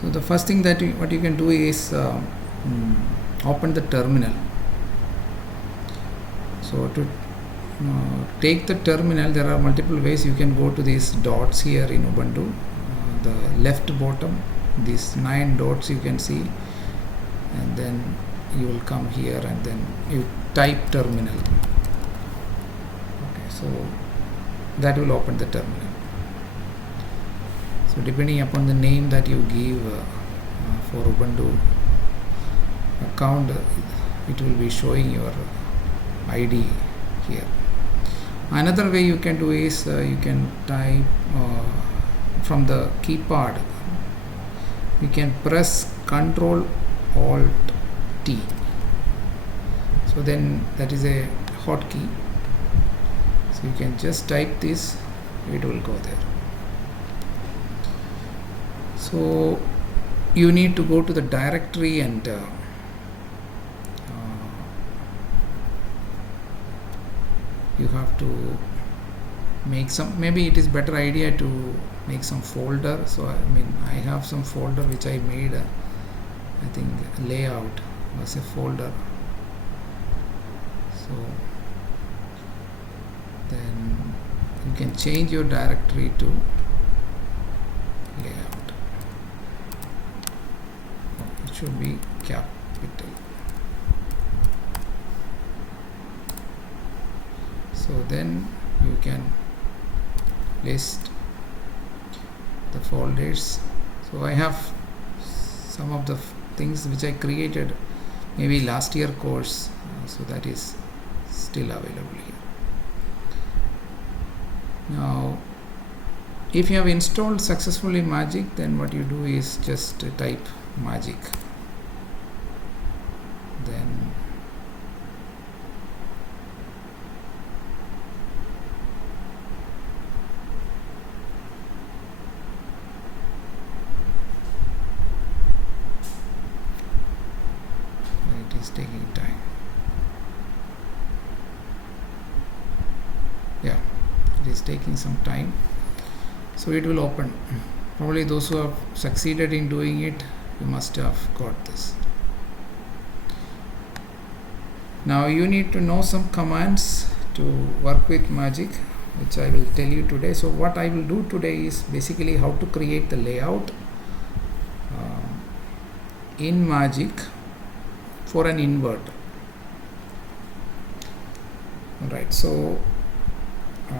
So the first thing that what you can do is open the terminal. So to take the terminal, there are multiple ways. You can go to these dots here in Ubuntu, the left bottom, these 9 dots you can see, and then you will come here and then you type terminal. Okay, so that will open the terminal. So depending upon the name that you give for Ubuntu account, it will be showing your ID here. Another way you can do is you can type from the keypad. You can press Ctrl Alt T. So then that is a hotkey. So you can just type this, it will go there. So you need to go to the directory and you have to make some, maybe it is better idea to make some folder. So I have some folder which I made, I think layout was a folder. So then you can change your directory to layout. It should be capital. So then you can list the folders. So I have some of the things which I created maybe last year course, so that is still available here. Now if you have installed successfully Magic, then what you do is just type Magic, then it is taking time. Yeah, it is taking some time, so it will open. Probably those who have succeeded in doing it, you must have got this. Now you need to know some commands to work with Magic, which I will tell you today. So what I will do today is basically how to create the layout in Magic for an inverter. Alright, so I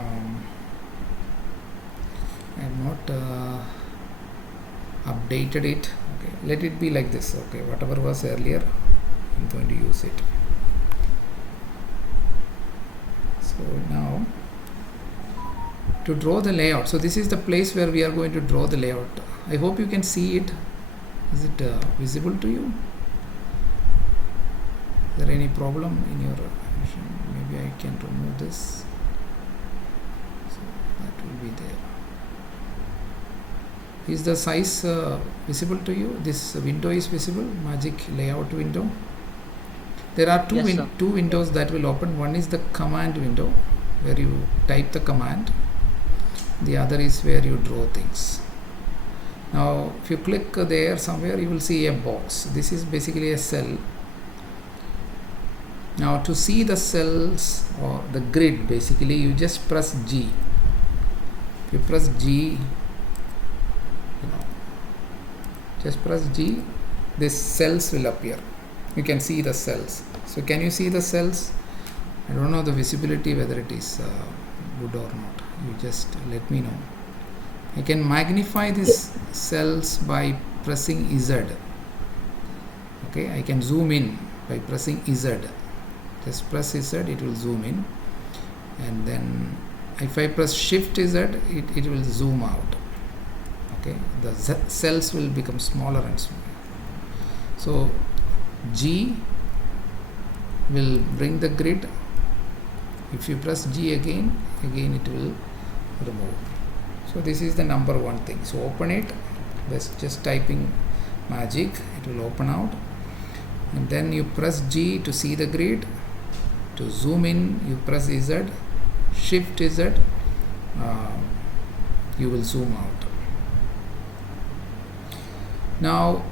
have not updated it. Okay, let it be like this. Okay, whatever was earlier, I'm going to use it. So now to draw the layout, so this is the place where we are going to draw the layout. I hope you can see it. Is it visible to you? Is there any problem in your vision? Maybe I can remove this, so that will be there. Is the size visible to you? This window is visible, Magic layout window. There are two windows that will open. One is the command window where you type the command. The other is where you draw things. Now if you click there somewhere, you will see a box. This is basically a cell. Now to see the cells or the grid, basically you just press G. If you press G, just press G, these cells will appear. You can see the cells. So can you see the cells? I don't know the visibility whether it is good or not. You just let me know. I can magnify these cells by pressing Z. Okay, I can zoom in by pressing Z. Just press Z, it will zoom in, and then if I press Shift Z, it will zoom out. Okay, the cells will become smaller and smaller. So G will bring the grid. If you press G again it will remove. So this is the number one thing. So open it, just typing Magic, it will open out, and then you press G to see the grid. To zoom in, you press Z, Shift Z, you will zoom out. Now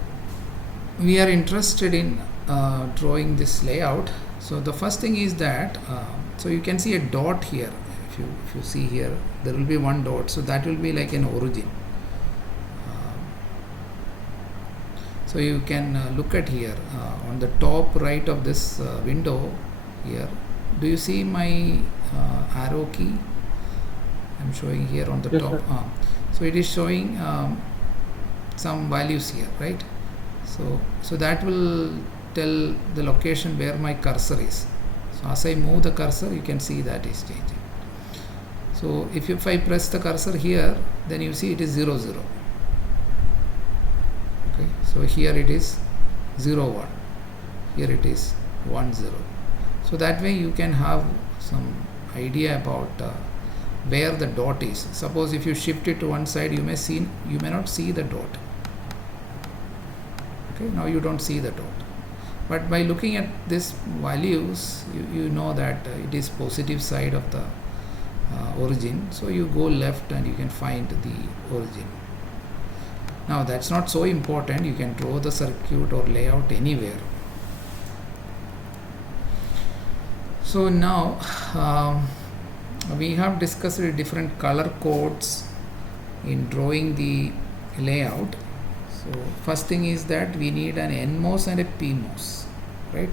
we are interested in drawing this layout. So the first thing is that so you can see a dot here. If you see here, there will be one dot, so that will be like an origin. So you can look at here on the top right of this window here. Do you see my arrow key? I'm showing here on the Yes, top. sir. So it is showing some values here, right? So that will tell the location where my cursor is. So as I move the cursor, you can see that is changing. So if I press the cursor here, then you see it is 0 0. Okay, so here it is 0 1. Here it is 1 0. So that way you can have some idea about where the dot is. Suppose if you shift it to one side, you may not see the dot. Okay, now you don't see the dot, but by looking at these values, you know that it is positive side of the origin. So you go left and you can find the origin. Now that's not so important. You can draw the circuit or layout anywhere. So now we have discussed different color codes in drawing the layout. So first thing is that we need an NMOS and a PMOS, right?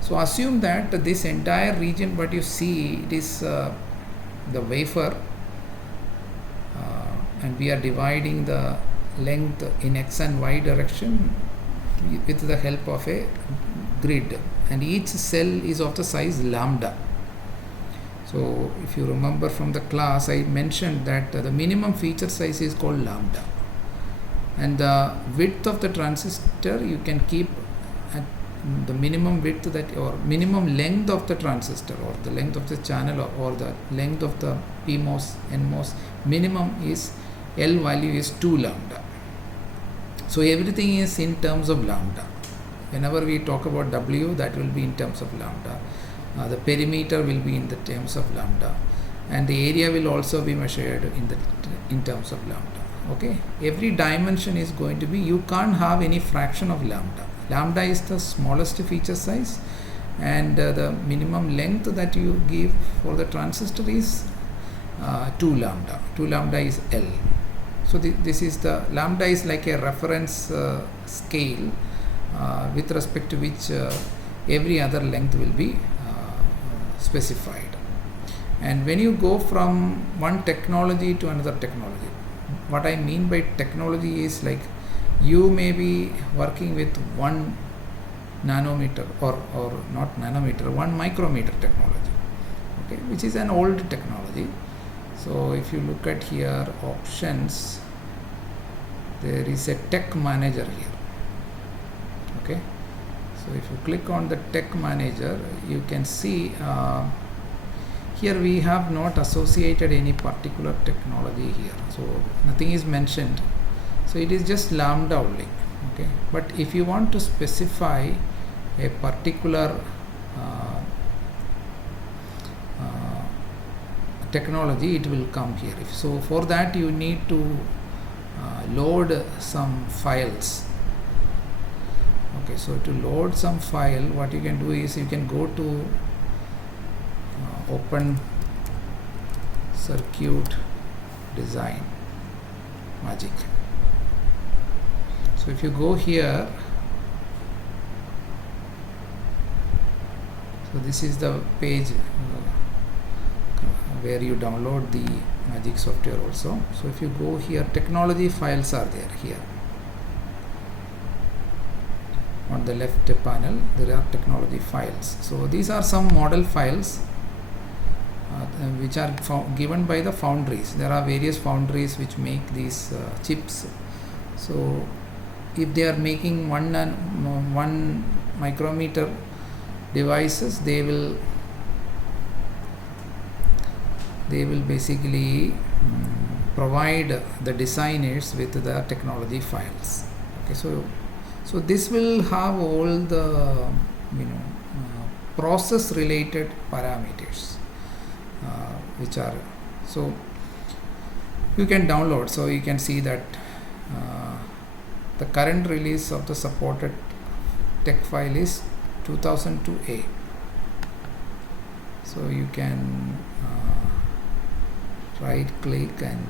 So assume that this entire region what you see, it is the wafer, and we are dividing the length in X and Y direction with the help of a grid, and each cell is of the size lambda. So if you remember from the class, I mentioned that the minimum feature size is called lambda, and the width of the transistor you can keep at the minimum width that, or minimum length of the transistor, or the length of the channel, or the length of the PMOS, NMOS, minimum is L value is 2 lambda. So everything is in terms of lambda. Whenever we talk about W, that will be in terms of lambda. The perimeter will be in the terms of lambda, and the area will also be measured in terms of lambda. Okay, every dimension is going to be, you can't have any fraction of lambda. Lambda is the smallest feature size, and the minimum length that you give for the transistor is 2 lambda. 2 lambda is L. So this is the lambda is like a reference scale with respect to which every other length will be specified. And when you go from one technology to another technology, what I mean by technology is like you may be working with 1 nanometer or not nanometer, 1 micrometer technology, okay, which is an old technology. So if you look at here options, there is a tech manager here. Okay, so if you click on the tech manager, you can see here we have not associated any particular technology here, so nothing is mentioned. So it is just lambda only. Okay, but if you want to specify a particular technology, it will come here. So for that you need to load some files. Okay, so to load some file, what you can do is you can go to open circuit design magic. So if you go here, so this is the page where you download the magic software also. So if you go here, technology files are there here. On the left panel there are technology files. So these are some model files which are given by the foundries. There are various foundries which make these chips. So if they are making 1 micrometer devices, they will basically provide the designers with the technology files. Okay, so this will have all the process related parameters which are, so you can download. So you can see that the current release of the supported text file is 2002A. So you can right click and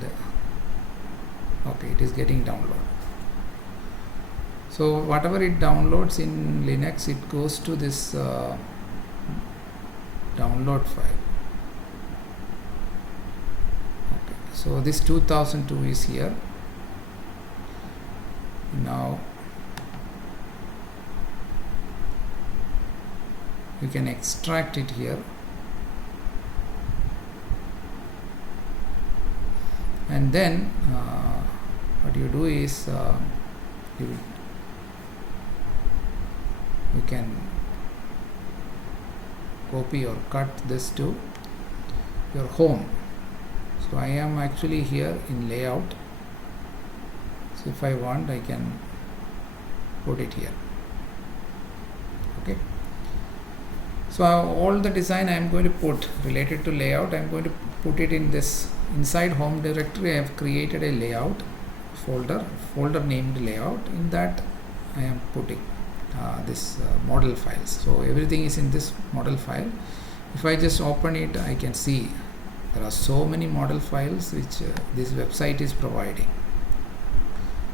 okay, it is getting downloaded. So whatever it downloads in Linux, it goes to this download file. Okay, so this 2002 is here. Now you can extract it here, and then what you do is you can copy or cut this to your home. So I am actually here in layout, so if I want I can put it here. Okay, so all the design I am going to put related to layout, I am going to put it in this inside home directory. I have created a layout folder named layout. In that I am putting this model files. So everything is in this model file. If I just open it, I can see there are so many model files which this website is providing.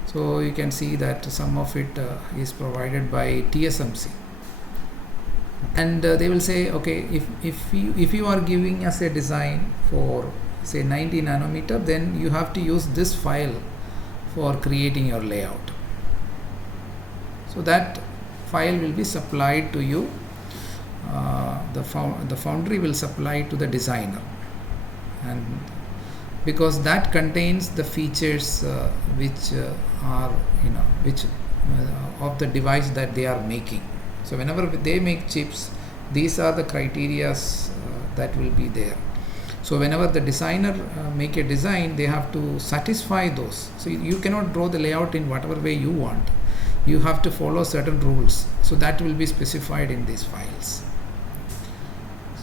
So you can see that some of it is provided by TSMC, and they will say, okay, if you are giving us a design for say 90 nanometer, then you have to use this file for creating your layout. So that file will be supplied to you. The foundry will supply to the designer, and because that contains the features which are of the device that they are making. So whenever they make chips, these are the criteria that will be there. So whenever the designer make a design, they have to satisfy those. So you cannot draw the layout in whatever way you want. You have to follow certain rules. So that will be specified in these files.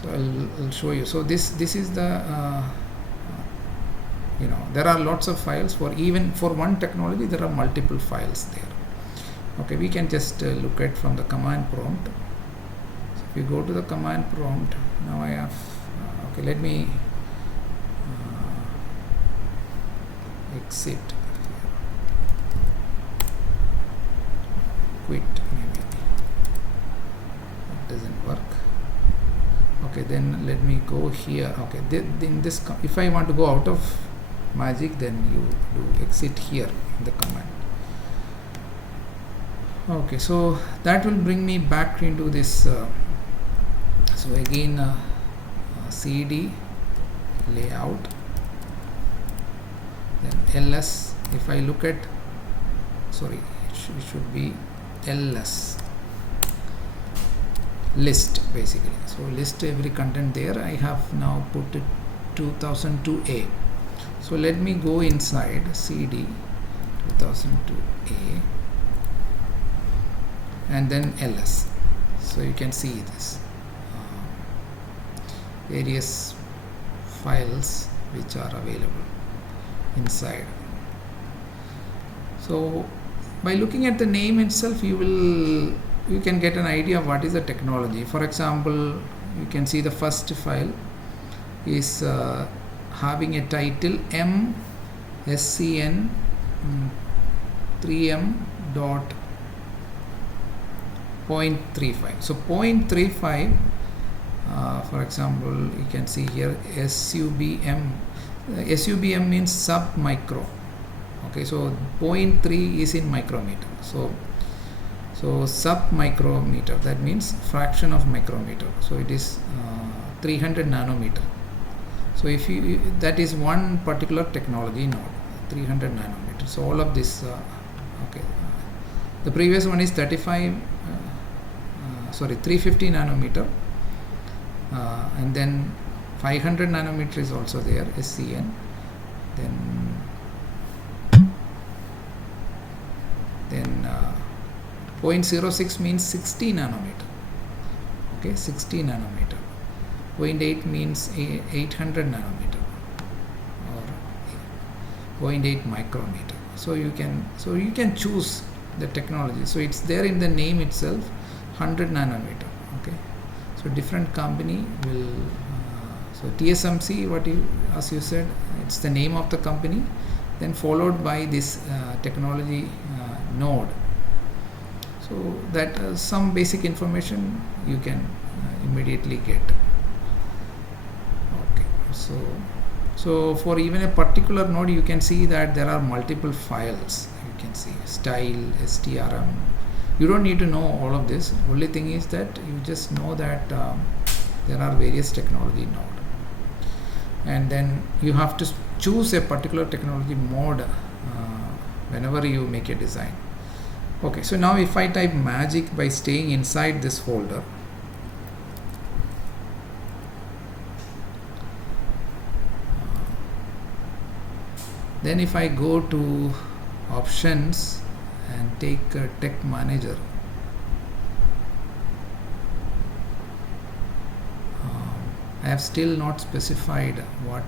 So I'll show you. So this is the there are lots of files for even for one technology. There are multiple files there. Okay, we can just look at from the command prompt. So if you go to the command prompt, now I have okay, let me exit here. Quit, maybe that doesn't work. Okay, then let me go here. Okay, in this, if I want to go out of Magic, then you do exit here in the command. Okay, so that will bring me back into this. So again, CD layout, then LS. If I look at, sorry, it should be LS, list basically. So list every content there. I have now put it 2002A. So let me go inside CD 2002A and then LS. So you can see this various files which are available inside. So by looking at the name itself, you can get an idea of what is the technology. For example, you can see the first file is having a title MSCN 3M.0.35. So 0.35, for example, you can see here SUBM. SUBM means sub micro. Okay, so 0.3 is in micrometer. So sub micrometer, that means fraction of micrometer. So it is 300 nanometer. So if you, that is one particular technology node, 300 nanometer. So all of this, okay. The previous one is 350 nanometer, and then 500 nanometer is also there, SCN. Then 0.06 means 60 nanometer. Okay, 60 nanometer. 0.8 means 800 nanometer or 0.8 micrometer. So you can choose the technology. So it's there in the name itself, 100 nanometer. Okay, so different company will so TSMC, as you said, it's the name of the company, then followed by this technology node. So that some basic information you can immediately get. Okay, so for even a particular node, you can see that there are multiple files. You can see style, STRM. You don't need to know all of this. Only thing is that you just know that there are various technology nodes. And then you have to choose a particular technology mode whenever you make a design. Okay, so now if I type magic by staying inside this folder, then if I go to options and take tech manager, I have still not specified what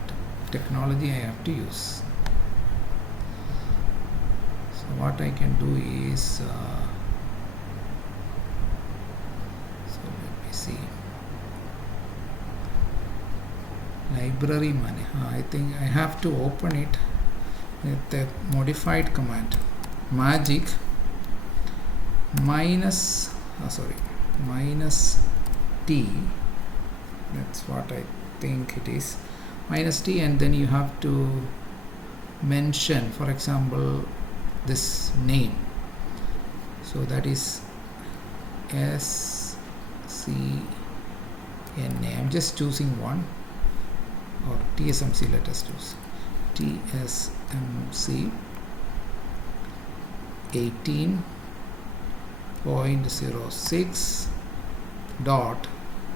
technology I have to use. So what I can do is, so let me see, library money. I think I have to open it with the modified command, magic minus T. That's what I think it is, minus T, and then you have to mention, for example, this name. So that is SCNA. I'm just choosing one, or TSMC. Let us choose TSMC 18.06 dot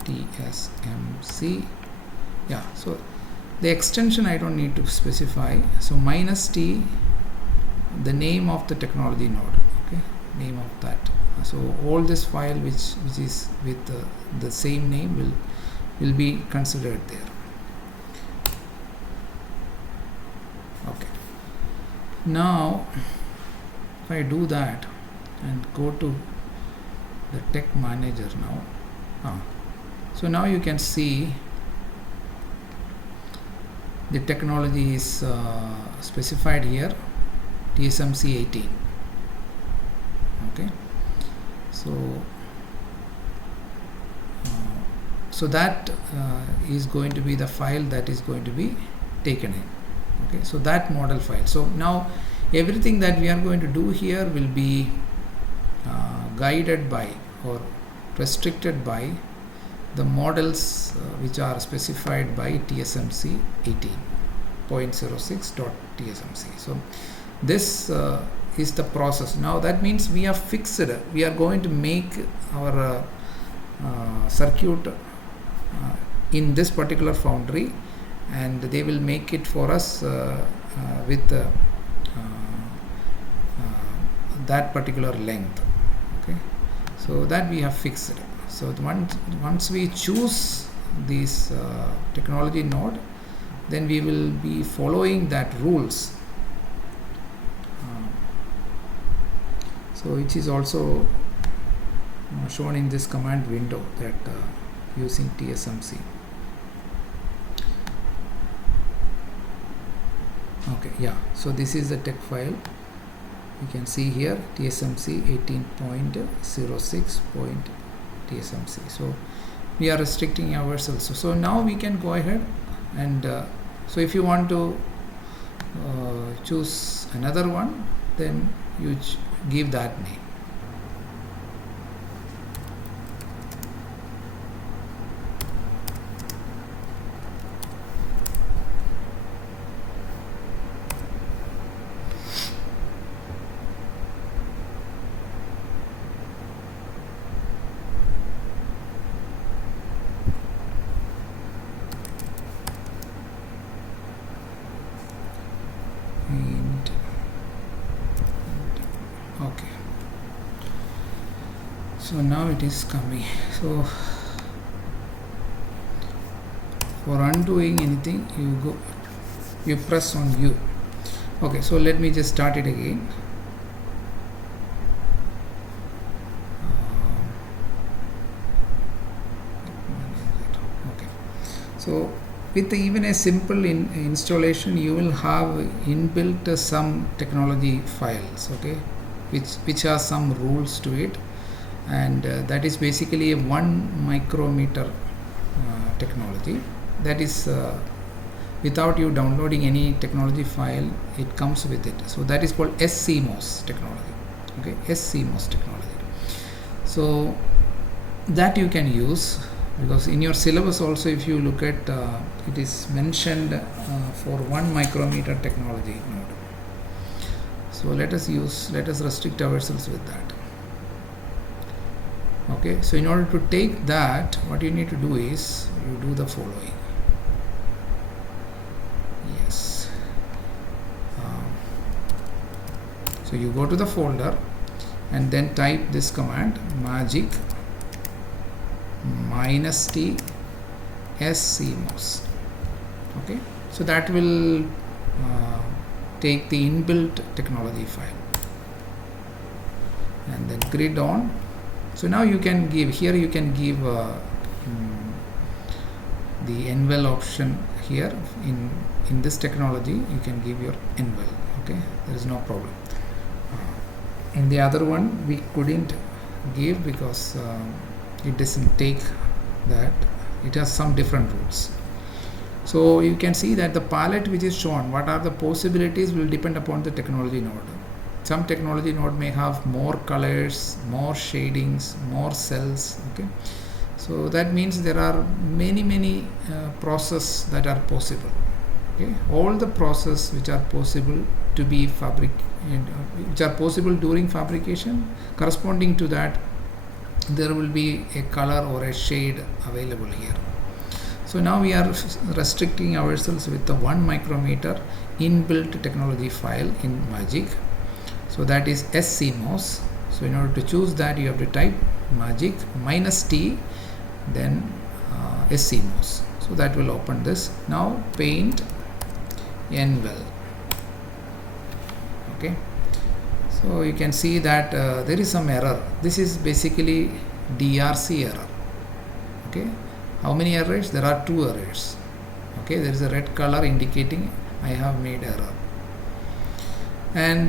TSMC. Yeah, so the extension I don't need to specify. So minus T, the name of the technology node. Okay, name of that. So all this file which is with the same name will be considered there. Okay, now if I do that and go to the tech manager now, so now you can see the technology is specified here, TSMC 18. Okay, so that is going to be the file that is going to be taken in. Okay, so that model file. So now everything that we are going to do here will be guided by or restricted by the models which are specified by TSMC 18.06.TSMC. So this is the process. Now that means we are fixed. We are going to make our circuit in this particular foundry, and they will make it for us with that particular length. Okay, so that we have fixed. So once we choose this technology node, then we will be following that rules. So which is also shown in this command window, that using TSMC. Okay, yeah, so this is the tech file. You can see here TSMC 18.06.TSMC. So we are restricting ourselves. So now we can go ahead and so if you want to choose another one, then you give that name. Okay, so now it is coming. So for undoing anything, you press on U. Okay, so let me just start it again. So with even a simple installation, you will have inbuilt some technology files, okay, which has some rules to it, and that is basically a 1 micrometer technology. That is without you downloading any technology file, it comes with it. So that is called CMOS technology, okay, CMOS technology. So that you can use, because in your syllabus also, if you look at it is mentioned for 1 micrometer technology node. So let us restrict ourselves with that. Okay, so in order to take that, what you need to do is you do the following. Yes, so you go to the folder and then type this command, magic -t scmos. Okay, so that will take the inbuilt technology file, and then grid on. So now you can give here, you can give the envel option here. In this technology you can give your envel, okay, there is no problem. In the other one we couldn't give because it doesn't take that, it has some different rules. So you can see that the palette which is shown, what are the possibilities, will depend upon the technology node. Some technology node may have more colors, more shadings, more cells, okay. So that means there are many processes that are possible, okay. All the processes which are possible to be which are possible during fabrication, corresponding to that there will be a color or a shade available here. So now we are restricting ourselves with the 1 micrometer inbuilt technology file in Magic. So that is scmos. So in order to choose that, you have to type magic -t then scmos. So that will open this. Now paint envel. Okay, so you can see that there is some error. This is basically DRC error. Okay, how many errors? There are 2 errors. Okay, there is a red color indicating I have made error, and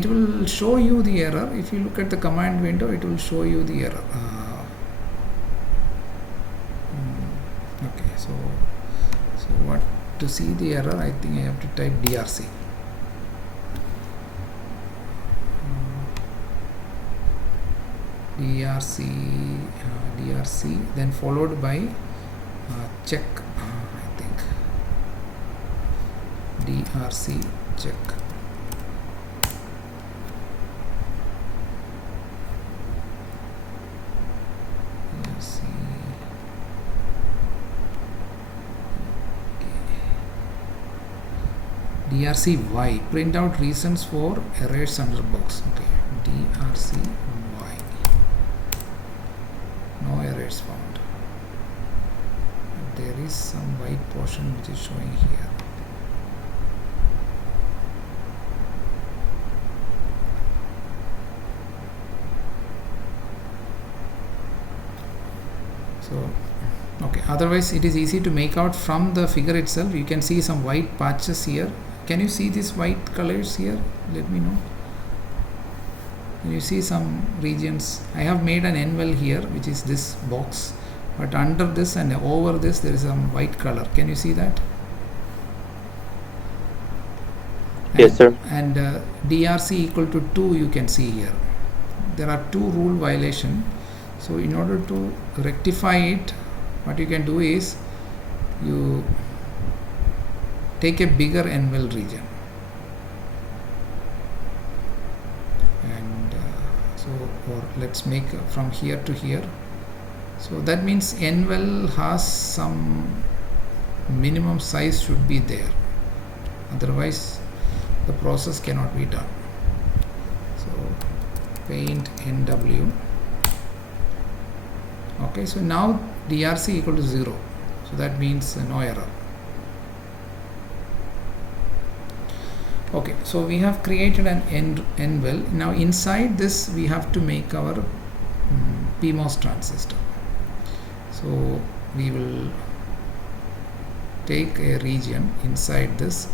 it will show you the error. If you look at the command window, it will show you the error. Okay, so what to see the error, I think I have to type DRC. DRC, then followed by check, I think DRC check. DRC-Y, print out reasons for errors under box. Okay, DRC-Y, no errors found. There is some white portion which is showing here. So okay, otherwise it is easy to make out from the figure itself. You can see some white patches here. Can you see these white colors here? Let me know. Can you see some regions? I have made an envel here, which is this box, but under this and over this there is some white color. Can you see that? Yes, sir. And DRC equal to 2 you can see here. There are 2 rule violation. So in order to rectify it, what you can do is you take a bigger envel region, and or let's make from here to here. So that means envel has some minimum size should be there, otherwise the process cannot be done. So paint NW. Okay, so now DRC equal to 0, so that means no error. Okay, so we have created an envel. Now inside this we have to make our PMOS transistor. So we will take a region inside this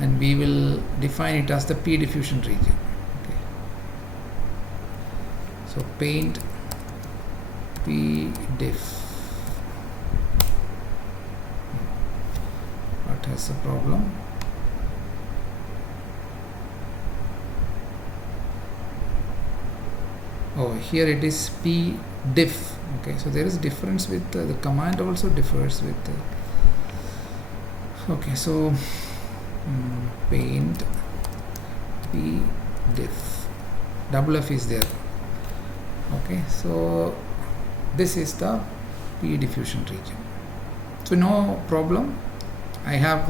and we will define it as the P diffusion region. Okay. So paint P diff. What has the problem? Oh, here it is P diff. Okay, so there is difference with the command also differs with okay, so paint P diff, double F is there. Okay, so this is the P diffusion region. So no problem, I have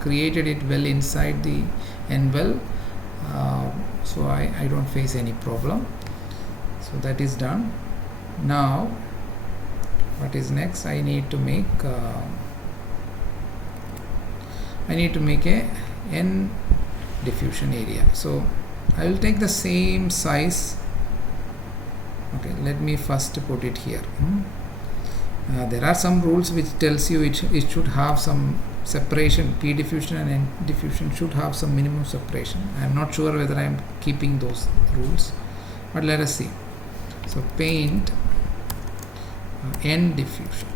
created it well inside the N well, so I don't face any problem. So that is done. Now what is next? I need to make a N diffusion area. So I will take the same size. Okay, let me first put it here. There are some rules which tells you it should have some separation. P diffusion and N diffusion should have some minimum separation. I am not sure whether I am keeping those rules, but let us see. So paint N diffusion.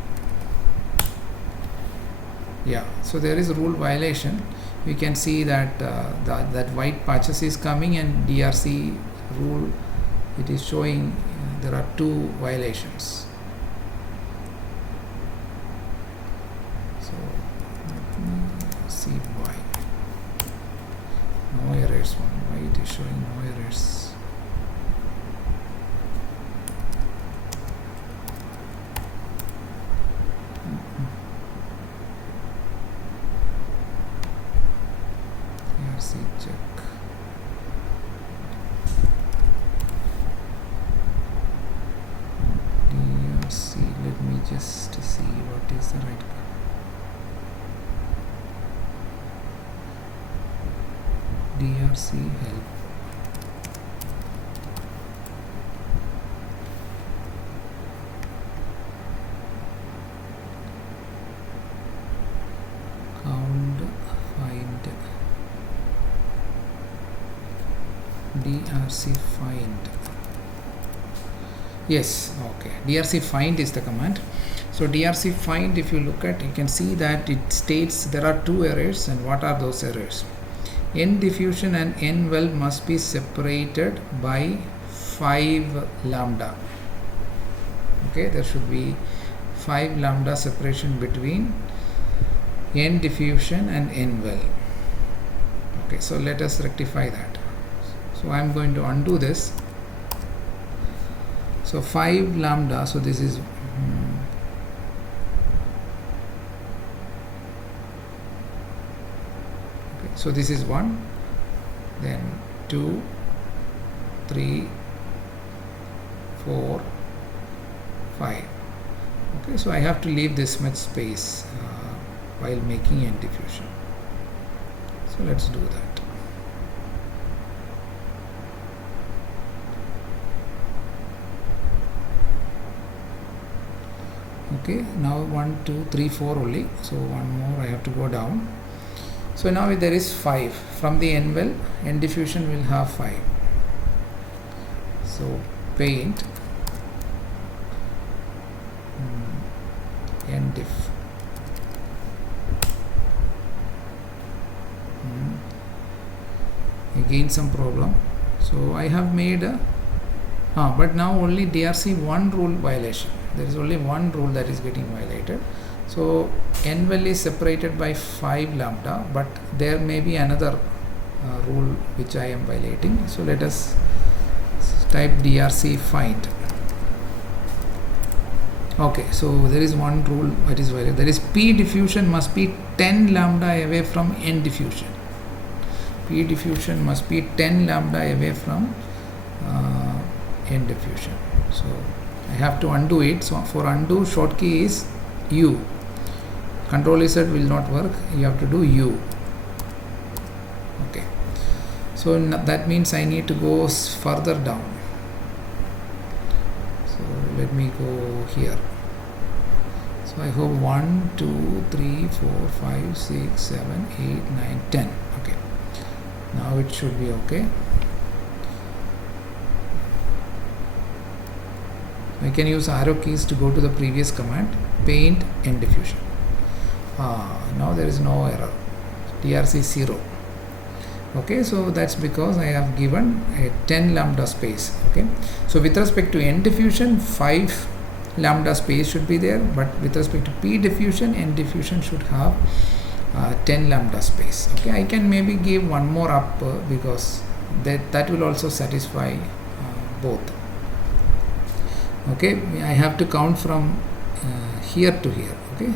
Yeah, so there is a rule violation. We can see that that white patches is coming, and DRC rule, it is showing there are 2 violations. So let me see why. No errors one. Why it is showing no errors? Check. DRC, let me just see what is the right DRC help. Count, find DRC find. Yes, okay, DRC find is the command. So DRC find, if you look at, you can see that it states there are 2 errors. And what are those errors? N diffusion and N well must be separated by 5 lambda. Okay, there should be 5 lambda separation between N diffusion and N well. Okay, so let us rectify that. So I am going to undo this. So 5 lambda, so this is okay, so this is 1, then 2, 3, 4, 5. Okay, so I have to leave this much space while making N diffusion. So let's do that. Okay, now 1, 2, 3, 4 only. So one more I have to go down. So now there is 5 from the N well. N diffusion will have 5. So paint N diff. Again some problem. So I have made a but now only DRC 1 rule violation. There is only 1 rule that is getting violated. So N well is separated by 5 lambda, but there may be another rule which I am violating. So let us type DRC find. Okay, so there is 1 rule that is violated. That is P diffusion must be 10 lambda away from N diffusion. P diffusion must be 10 lambda away from N diffusion. So I have to undo it. So for undo, short key is U. Control Z will not work. You have to do U. Okay. So that means I need to go further down. So let me go here. So I hope 1, 2, 3, 4, 5, 6, 7, 8, 9, 10. Okay. Now it should be okay. I can use arrow keys to go to the previous command. Paint and diffusion. Now there is no error. DRC 0. Okay, so that's because I have given a 10 lambda space. Okay, so with respect to N diffusion, 5 lambda space should be there, but with respect to P diffusion, N diffusion should have 10 lambda space. Okay, I can maybe give one more up because that will also satisfy both. Okay, I have to count from here to here. Okay,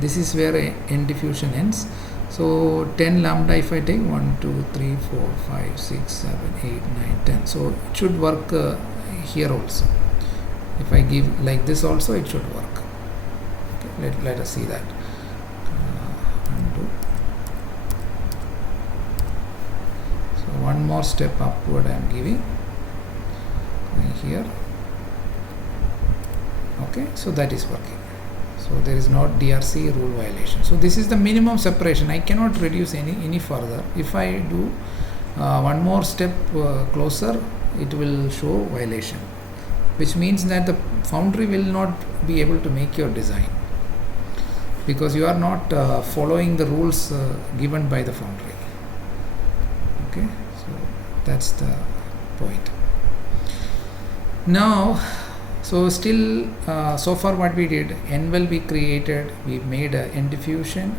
this is where N diffusion ends. So 10 lambda, if I take 1, 2, 3, 4, 5, 6, 7, 8, 9, 10. So it should work here also. If I give like this also, it should work. Okay, let us see that. Undo. So one more step upward I am giving. Going here. Okay, so that is working. So there is no DRC rule violation. So this is the minimum separation. I cannot reduce any further. If I do one more step closer, it will show violation, which means that the foundry will not be able to make your design because you are not following the rules given by the foundry. Okay, so that's the point. Now, so still so far what we did, N well we created, we made a N diffusion,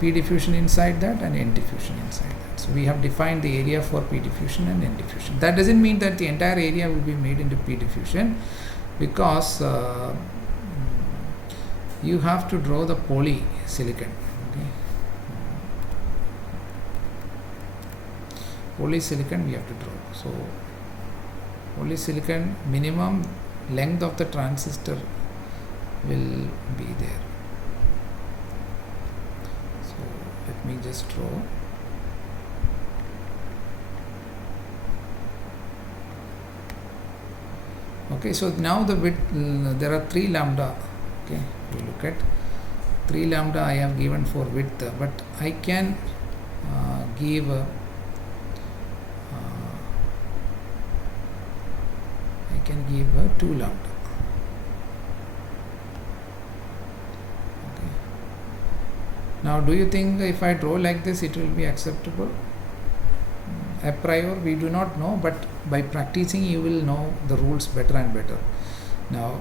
P diffusion inside that and N diffusion inside that. So we have defined the area for P diffusion and N diffusion. That doesn't mean that the entire area will be made into P diffusion because you have to draw the polysilicon. Okay. Polysilicon we have to draw. So polysilicon minimum length of the transistor will be there. So let me just draw. Okay, so now the width, there are 3 lambda. Okay, you look at 3 lambda I have given for width, but I can give I can give 2 lambda. Okay. Now do you think if I draw like this it will be acceptable? A priori we do not know, but by practicing you will know the rules better and better. Now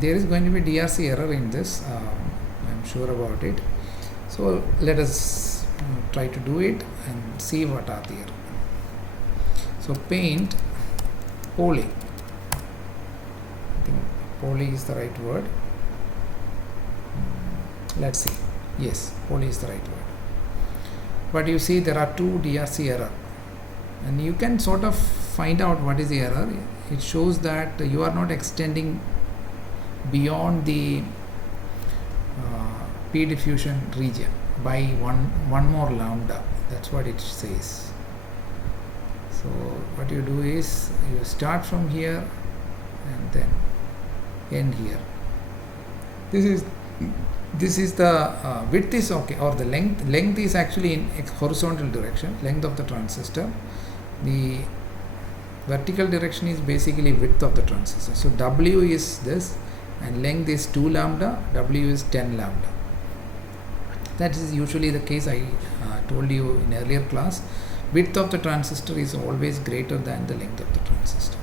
there is going to be DRC error in this, I am sure about it. So let us try to do it and see what are there. So paint poly. I think poly is the right word. Let's see. Yes, poly is the right word. But you see there are 2 DRC error. And you can sort of find out what is the error. It shows that you are not extending beyond the P diffusion region by one more lambda. That's what it says. So what you do is you start from here and then end here. This is the width is okay, or the length is actually in horizontal direction, length of the transistor. The vertical direction is basically width of the transistor. So W is this and length is 2 lambda, W is 10 lambda. That is usually the case. I told you in earlier class, width of the transistor is always greater than the length of the transistor.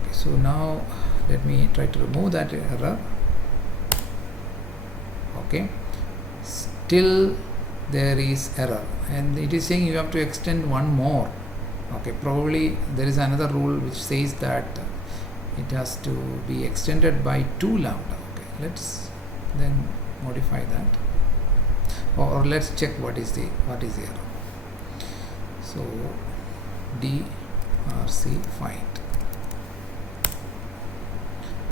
Okay, so now let me try to remove that error. Okay, still there is error and it is saying you have to extend one more. Okay, probably there is another rule which says that it has to be extended by 2 lambda. Okay, let's then modify that, or let's check what is the error. So DRC find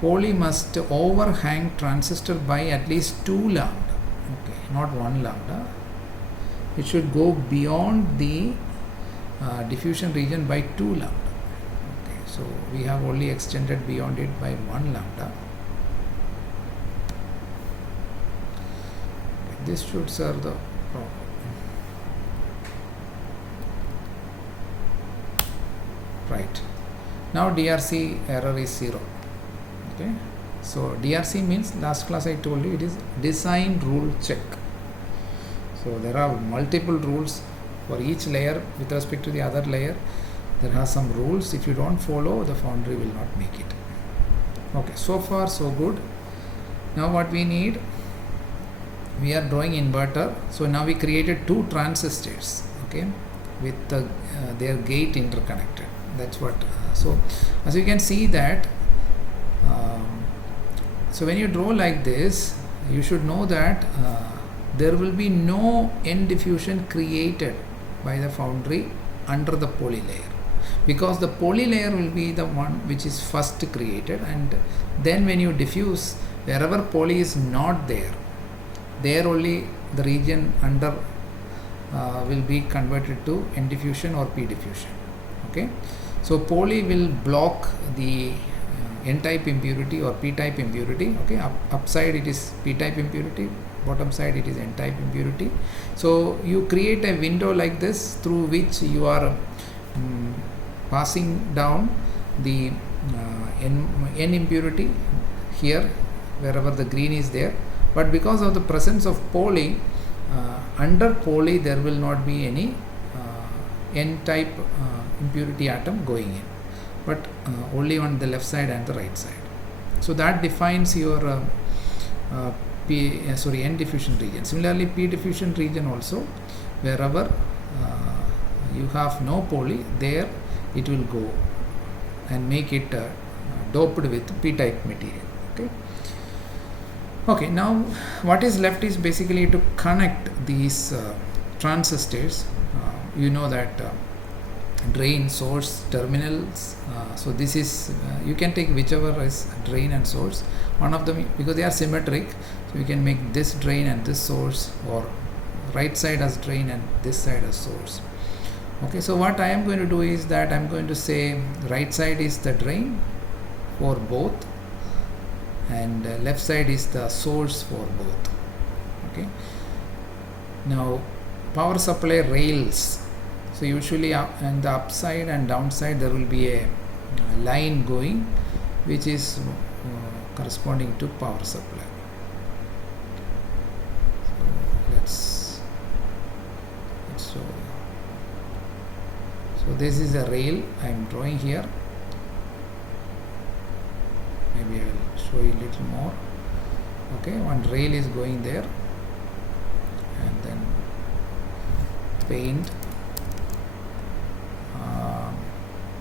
poly must overhang transistor by at least 2 lambda. Okay, not 1 lambda. It should go beyond the diffusion region by 2 lambda. Okay, so we have only extended beyond it by 1 lambda. This should serve the problem. Right. Now DRC error is 0. Okay. So DRC means, last class I told you, it is design rule check. So there are multiple rules for each layer with respect to the other layer. There are some rules. If you don't follow, the foundry will not make it. Okay, so far so good. Now what we need, we are drawing inverter. So now we created 2 transistors, okay, with their gate interconnected. That's what. So as you can see that, so when you draw like this, you should know that there will be no N diffusion created by the foundry under the poly layer, because the poly layer will be the one which is first created, and then when you diffuse, wherever poly is not there, there only the region under will be converted to N diffusion or P diffusion. Okay, so poly will block the N-type impurity or P-type impurity. Okay, upside it is P-type impurity, bottom side it is N-type impurity. So you create a window like this through which you are passing down the N impurity here wherever the green is there, but because of the presence of poly, under poly there will not be any N-type impurity atom going in, but only on the left side and the right side. So that defines your N diffusion region. Similarly, P diffusion region also, wherever you have no poly, there it will go and make it doped with P-type material. Okay. Okay. Now, what is left is basically to connect these transistors. You know that drain, source, terminals. So this is you can take whichever is drain and source. One of them, because they are symmetric, so you can make this drain and this source, or right side as drain and this side as source. Okay, so what I am going to do is that I am going to say right side is the drain for both, and left side is the source for both. Okay. Now power supply rails. So usually on the upside and downside there will be a line going, which is corresponding to power supply. So let's show. So this is a rail I am drawing here. Maybe I will show you a little more. Okay, one rail is going there, and then paint.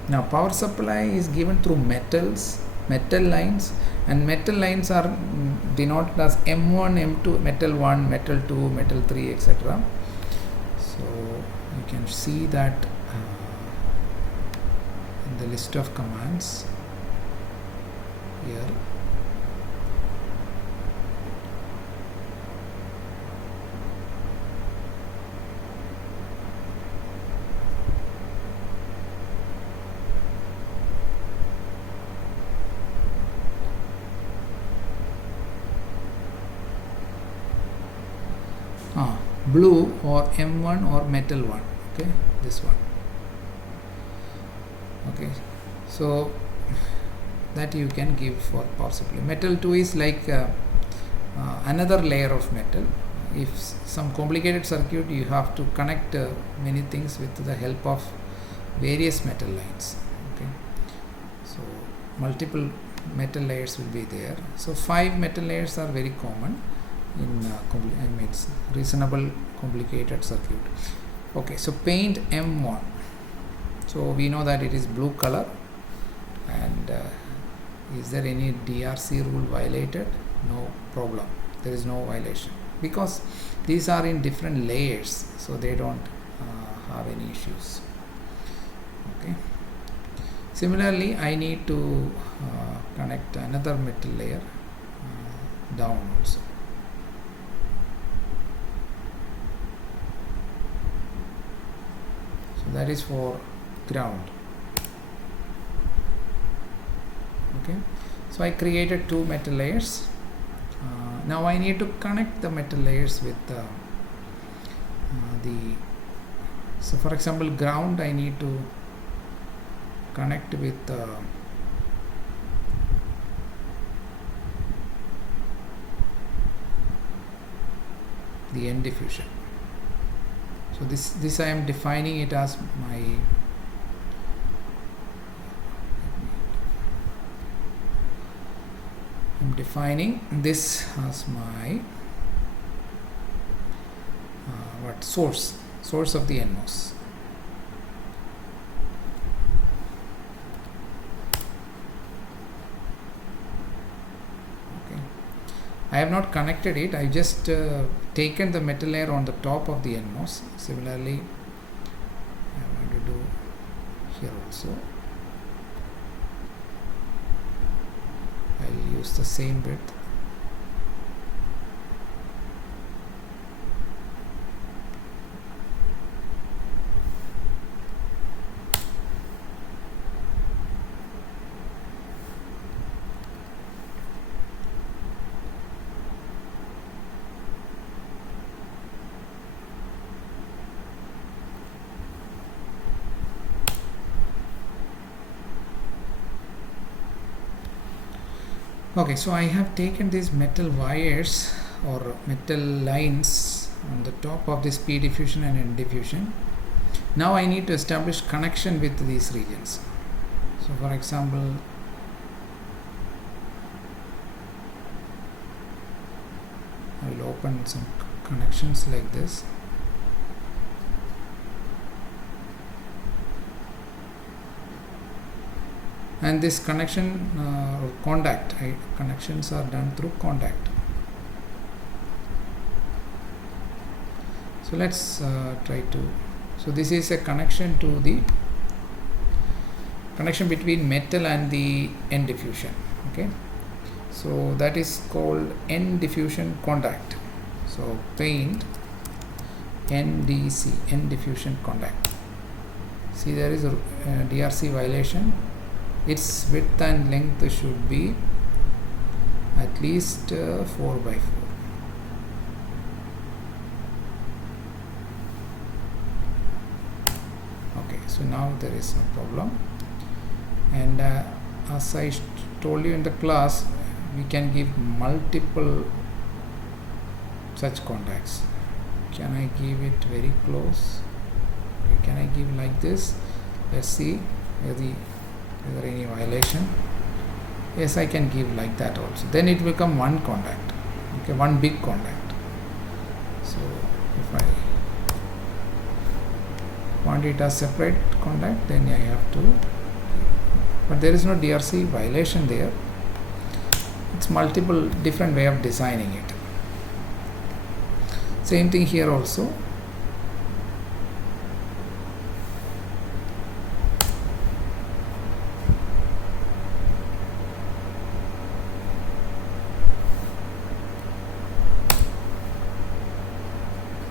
Now power supply is given through metal lines, and metal lines are denoted as M1, M2, metal 1, metal 2, metal 3, etc. So you can see that in the list of commands here. Blue or M1 or metal 1. Okay, this one. Okay, so that you can give for power supply. Metal 2 is like another layer of metal. If some complicated circuit, you have to connect many things with the help of various metal lines. Okay, so multiple metal layers will be there. So 5 metal layers are very common in reasonable complicated circuit. Okay, so paint M1. So we know that it is blue color, and is there any DRC rule violated? No problem, there is no violation, because these are in different layers, so they don't have any issues. Okay. Similarly, I need to connect another metal layer down also. So that is for ground. Okay, so I created 2 metal layers now I need to connect the metal layers with so for example ground I need to connect with the N diffusion. So this I am defining it as my I'm defining this as my source of the NMOS. Okay, I have not connected it. I just taken the metal layer on the top of the NMOS. Similarly, I'm going to do here also. I'll use the same width. Okay, so I have taken these metal wires or metal lines on the top of this P diffusion and N diffusion. Now I need to establish connection with these regions. So for example, I will open some connections like this. And this connection contact, connections are done through contact. So let's try to, so this is a connection to the connection between metal and the N diffusion. Okay, so that is called N diffusion contact. So paint NDC, N diffusion contact. See, there is a DRC violation. Its width and length should be at least 4 by 4. Okay, so now there is no problem. And as I told you in the class, we can give multiple such contacts. Can I give it very close? Okay, can I give like this? Let's see whether any violation. Yes, I can give like that also. Then it will become one contact. Okay, one big contact. So if I want it as separate contact, then I have to, but there is no DRC violation there. It's multiple different way of designing it. Same thing here also.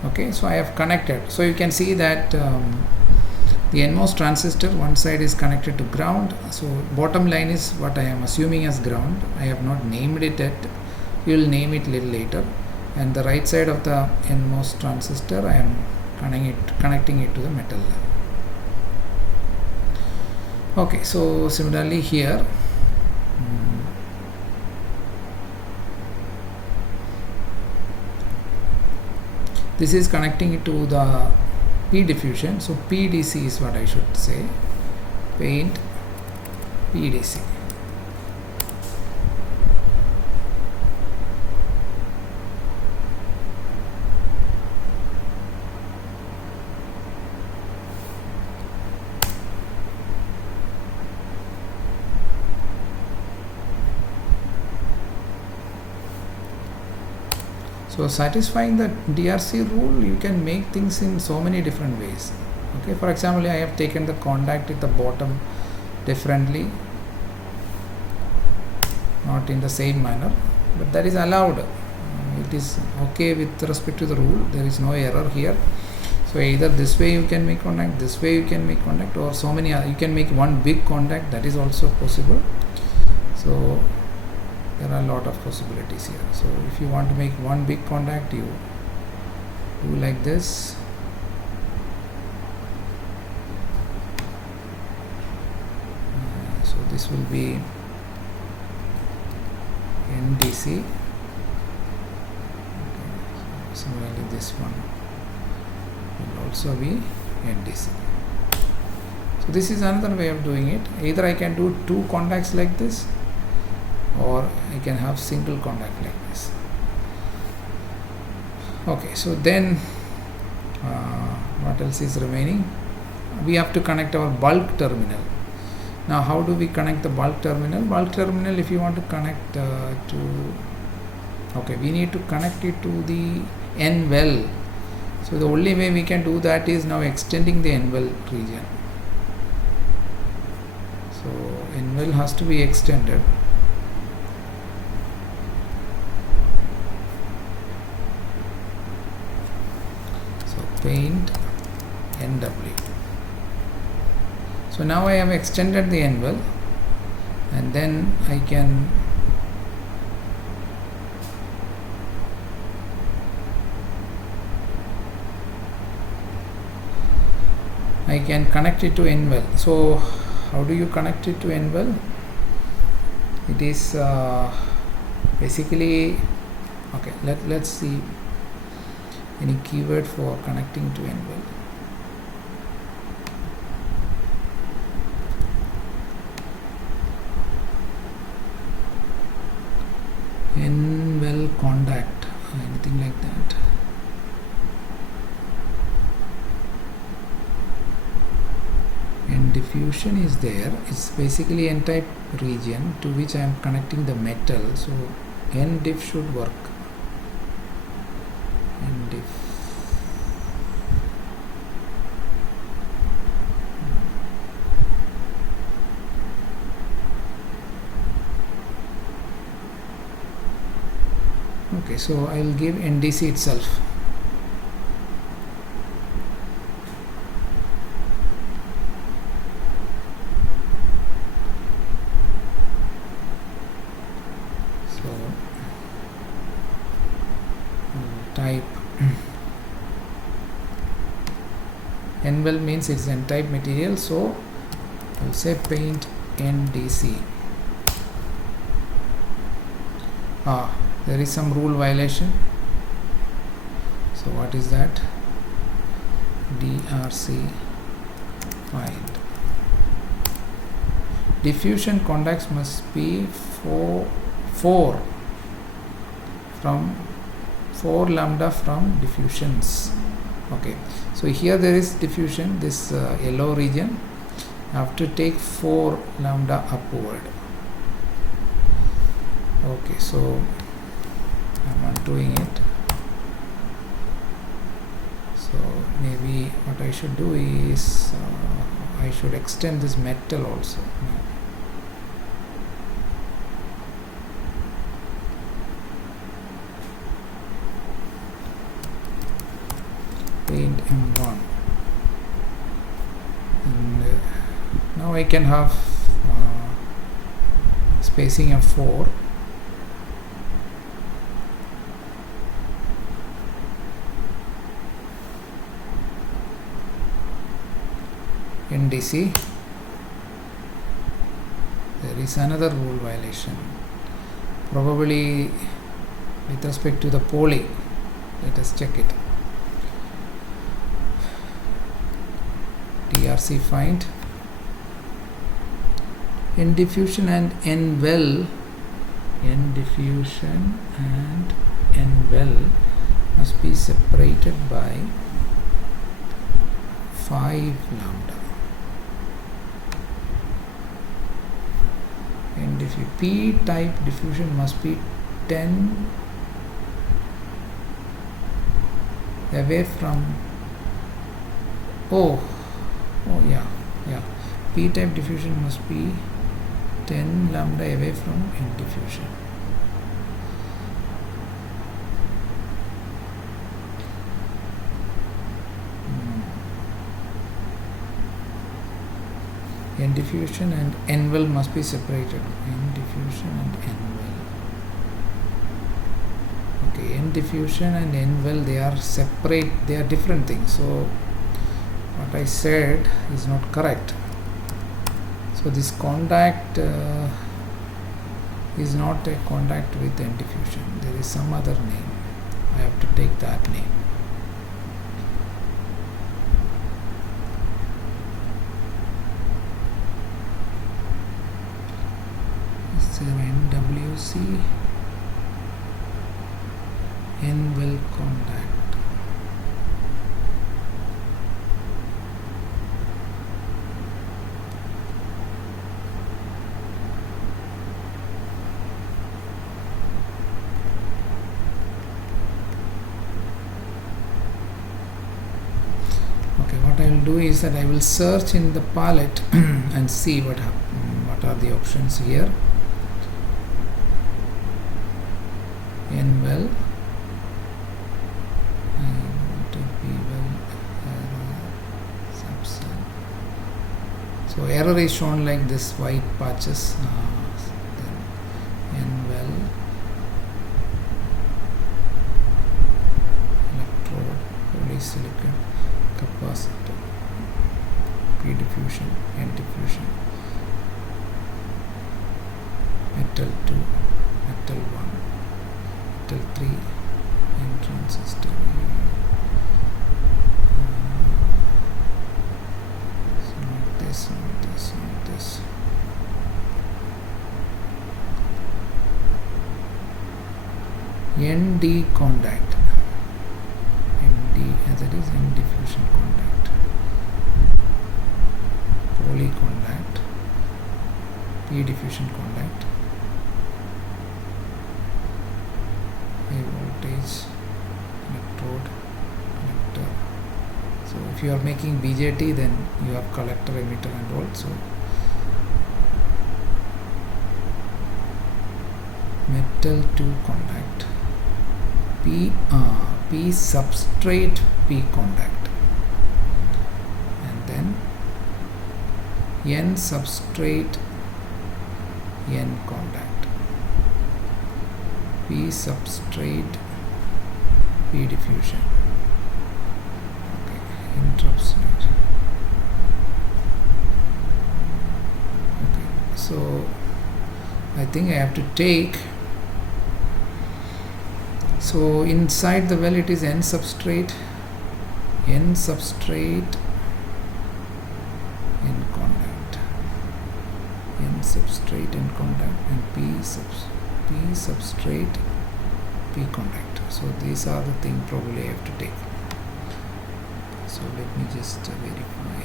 Okay, so I have connected. So you can see that the NMOS transistor, one side is connected to ground. So bottom line is what I am assuming as ground. I have not named it yet. You will name it little later. And the right side of the NMOS transistor, I am connecting it to the metal. Okay, so similarly here, this is connecting it to the P diffusion. So PDC is what I should say. Paint PDC. So satisfying the DRC rule, you can make things in so many different ways. Okay, for example, I have taken the contact at the bottom differently, not in the same manner, but that is allowed. It is okay with respect to the rule. There is no error here. So either this way you can make contact, this way you can make contact, or so many other, you can make one big contact, that is also possible. So there are a lot of possibilities here. So if you want to make one big contact, you do like this. So this will be NDC. Okay. So similarly this one will also be NDC. So this is another way of doing it. Either I can do two contacts like this, or I can have single contact like this. Okay, so then what else is remaining? We have to connect our bulk terminal. Now how do we connect the bulk terminal? Bulk terminal, if you want to connect we need to connect it to the N well. So the only way we can do that is now extending the N well region. So N well has to be extended. So paint NW. So now I have extended the N well, and then I can connect it to N well. So how do you connect it to N well? It is basically, okay, let's see any keyword for connecting to N well. N well contact, anything like that. And diffusion is there. It's basically N-type region to which I am connecting the metal. So N-diff should work. N-diff. Okay, so I will give NDC itself. So type N well means it's N-type material, so I will say paint NDC. There is some rule violation. So what is that? DRC find. Diffusion contacts must be 4 lambda from diffusions. Okay, so here there is diffusion, this yellow region. I have to take 4 lambda upward. Okay, so I'm undoing it. So maybe what I should do is I should extend this metal also. Paint M1, and now I can have spacing of 4. NDC. There is another rule violation, probably with respect to the poly. Let us check it. DRC find. N diffusion and N well. N diffusion and N well must be separated by 5 lambda. And if you P-type diffusion must be 10 away from P-type diffusion must be 10 lambda away from N diffusion. N diffusion and N well must be separated. N diffusion and N well. Okay, N diffusion and N well, they are separate, they are different things. So what I said is not correct. So this contact is not a contact with N diffusion. There is some other name. I have to take that name. Is there NWC? N well contact. What I will do is that I will search in the palette and see what are the options here. N well, and P well, error, subset. So error is shown like this white patches. Then N well, electrode, polysilicon, capacitor, P diffusion, N diffusion, metal 2, metal 1, metal 3, N transistor. So not this, not this, not this. ND contact. That is N diffusion contact, poly contact, P diffusion contact, high voltage, electrode, collector. So if you are making BJT, then you have collector, emitter and all. So metal 2 contact, P substrate P contact, and then N substrate N contact, P substrate P diffusion. Okay, interrupts. Okay, so I think I have to take. So inside the well it is N substrate, N contact, N substrate, N contact, and P substrate, P contact. So these are the things probably I have to take. So let me just verify.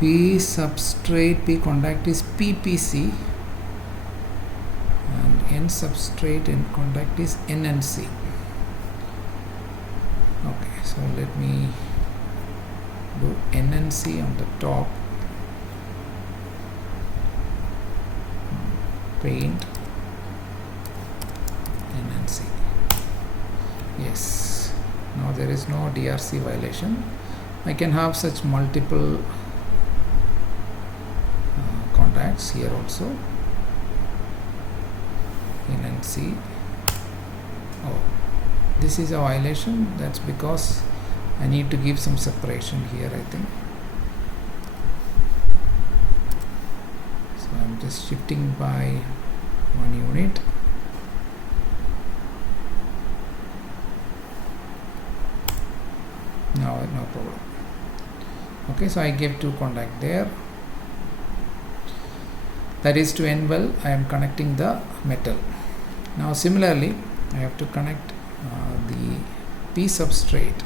P substrate P contact is PPC, and N substrate N contact is NNC. Okay, so let me do NNC on the top, paint NNC. Yes, now there is no DRC violation. I can have such multiple contacts here also. NNC. Oh, this is a violation. That's because I need to give some separation here, I think. So I'm just shifting by 1 unit. No problem. Okay, so I gave 2 contact there. That is to N well. I am connecting the metal. Now similarly I have to connect the P substrate,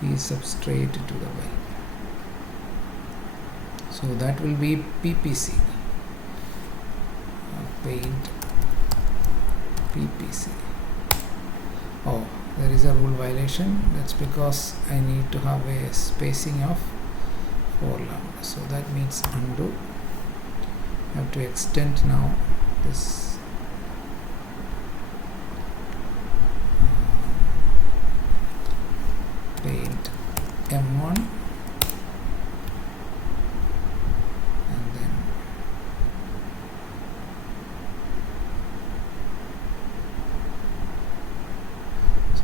to the well. So that will be PPC, paint PPC. Oh, there is a rule violation. That's because I need to have a spacing of 4 lambda. So that means undo. I have to extend now this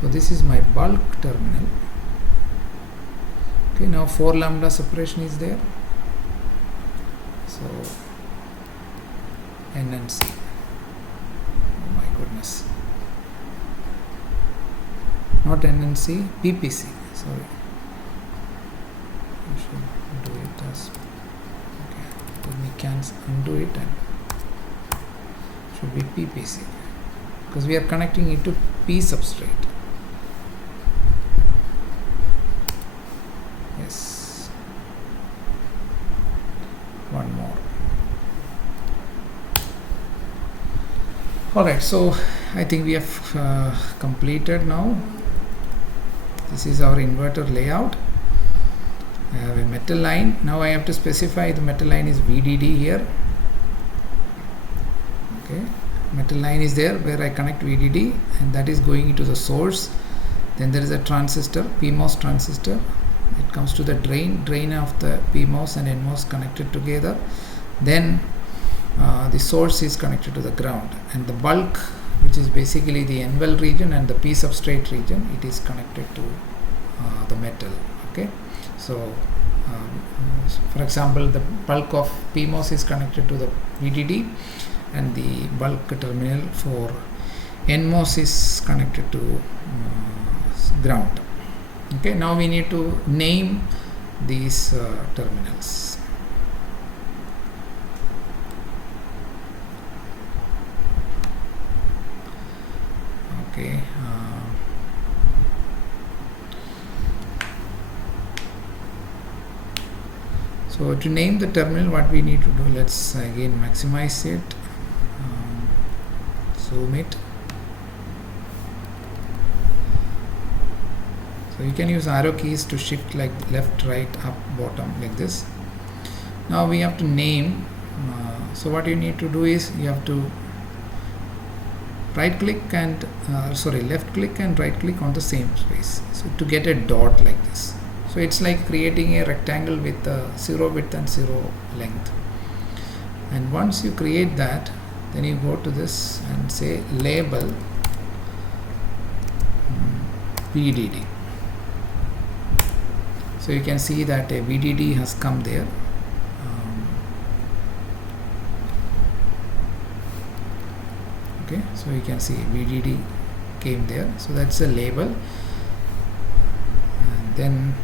So this is my bulk terminal. Okay, now 4 lambda separation is there. So NNC. Oh my goodness. Not NNC, PPC. Sorry. I should do it as. Okay. Let me cancel, undo it, and should be PPC because we are connecting it to P substrate. Yes. One more. Alright, so I think we have completed now. This is our inverter layout. I have a metal line. Now I have to specify the metal line is VDD here. Okay, metal line is there where I connect VDD, and that is going into the source. Then there is a transistor, PMOS transistor. It comes to the drain of the PMOS and NMOS connected together. Then the source is connected to the ground, and the bulk, which is basically the N-well region and the P substrate region, it is connected to the metal. Okay, so for example, the bulk of PMOS is connected to the VDD, and the bulk terminal for NMOS is connected to ground. Okay, now we need to name these terminals. Okay, so to name the terminal, what we need to do, let's again maximize it, zoom it. So you can use arrow keys to shift like left, right, up, bottom, like this. Now we have to name. So what you need to do is you have to right click and left click and right click on the same space, so to get a dot like this. So it's like creating a rectangle with 0 width and 0 length. And once you create that, then you go to this and say label VDD. So you can see that a VDD has come there. Okay, so you can see VDD came there. So that's a label. And then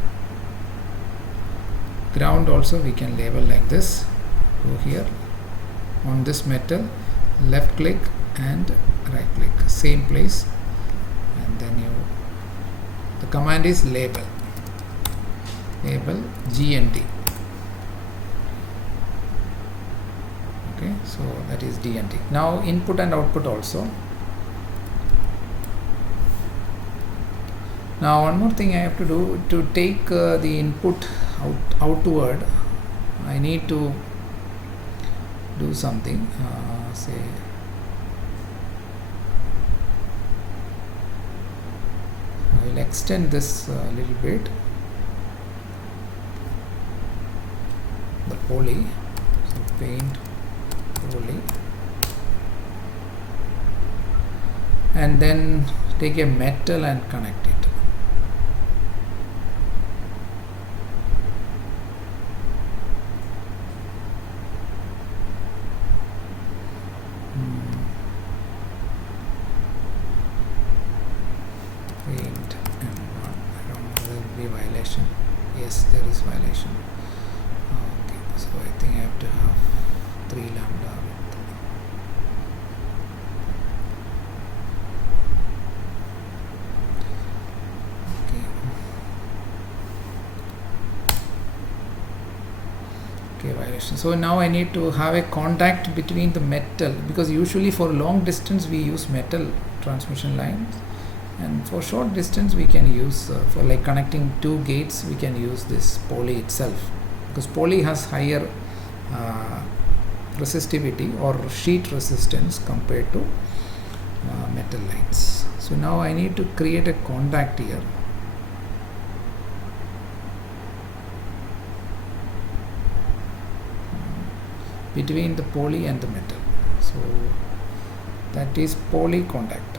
ground also we can label like this. Go here on this metal, left click and right click, same place, and then the command is label GND. Okay, so that is DND. Now input and output also. Now one more thing I have to do to take the input outward. I need to do something. Say I will extend this a little bit. The poly. So paint poly, and then take a metal and connect it. Paint and one. I don't know, there will be violation. Yes, there is violation. Okay, so I think I have to have 3 lambda width. Okay, violation. So now I need to have a contact between the metal, because usually for long distance we use metal transmission lines, and for short distance we can use for like connecting 2 gates we can use this poly itself, because poly has higher resistivity or sheet resistance compared to metal lines. So now I need to create a contact here. Between the poly and the metal. So that is poly contact.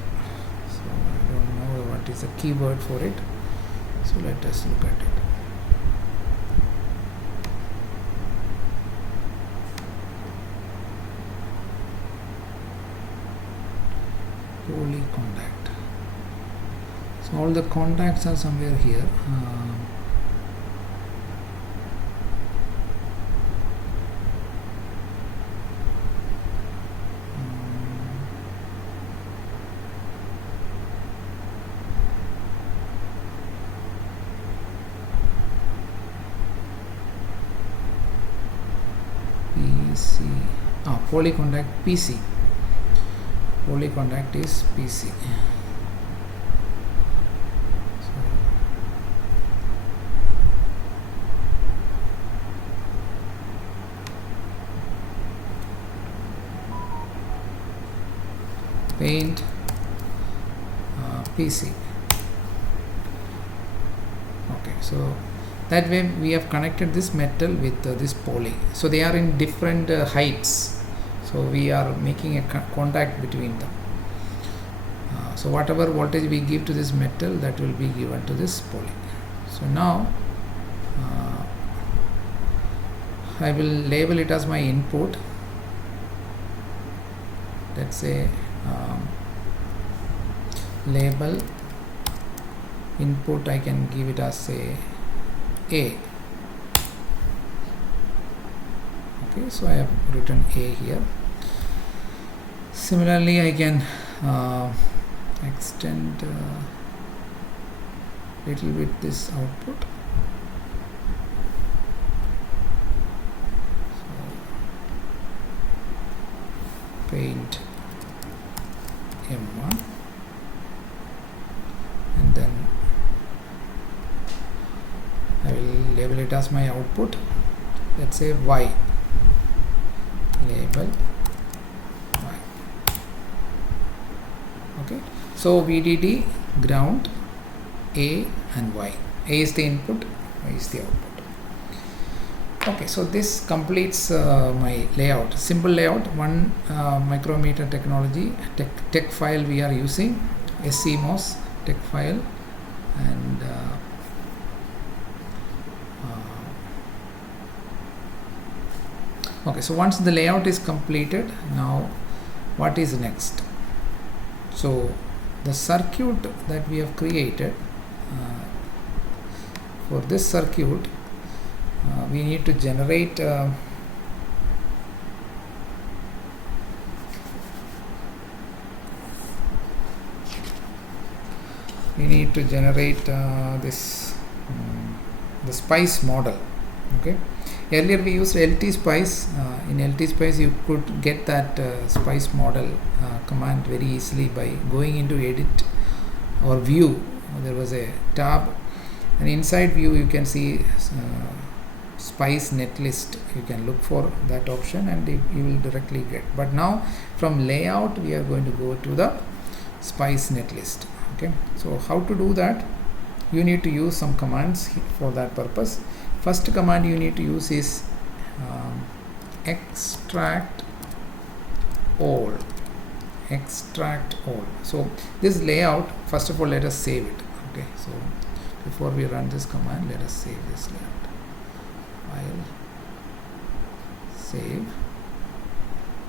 So I don't know what is a keyword for it. So let us look at it. Poly contact. So all the contacts are somewhere here. PC. Poly contact PC. Poly contact is PC. Paint PC. Okay, so that way we have connected this metal with this poly. So they are in different heights. So we are making a contact between them. So whatever voltage we give to this metal, that will be given to this poly. So now I will label it as my input. Let's say label input, I can give it as say A. Okay, so I have written A here. Similarly, I can extend little bit this output. So paint M1, and then I will label it as my output. Let's say Y. Label Y. Okay, so VDD, ground, A and Y. A is the input, Y is the output. Okay, so this completes my layout, simple layout. One micrometer technology tech file we are using, CMOS tech file, and okay, so once the layout is completed, now what is next? So the circuit that we have created, for this circuit we need to generate this the spice model. Okay, earlier we used NGSpice. In NGSpice you could get that spice model command very easily by going into edit or view. There was a tab, and inside view you can see spice netlist. You can look for that option and you will directly get. But now from layout we are going to go to the spice netlist. Okay, so how to do that? You need to use some commands for that purpose. First command you need to use is extract all. So this layout, first of all, let us save it. Okay, so before we run this command, let us save this layout. File, save.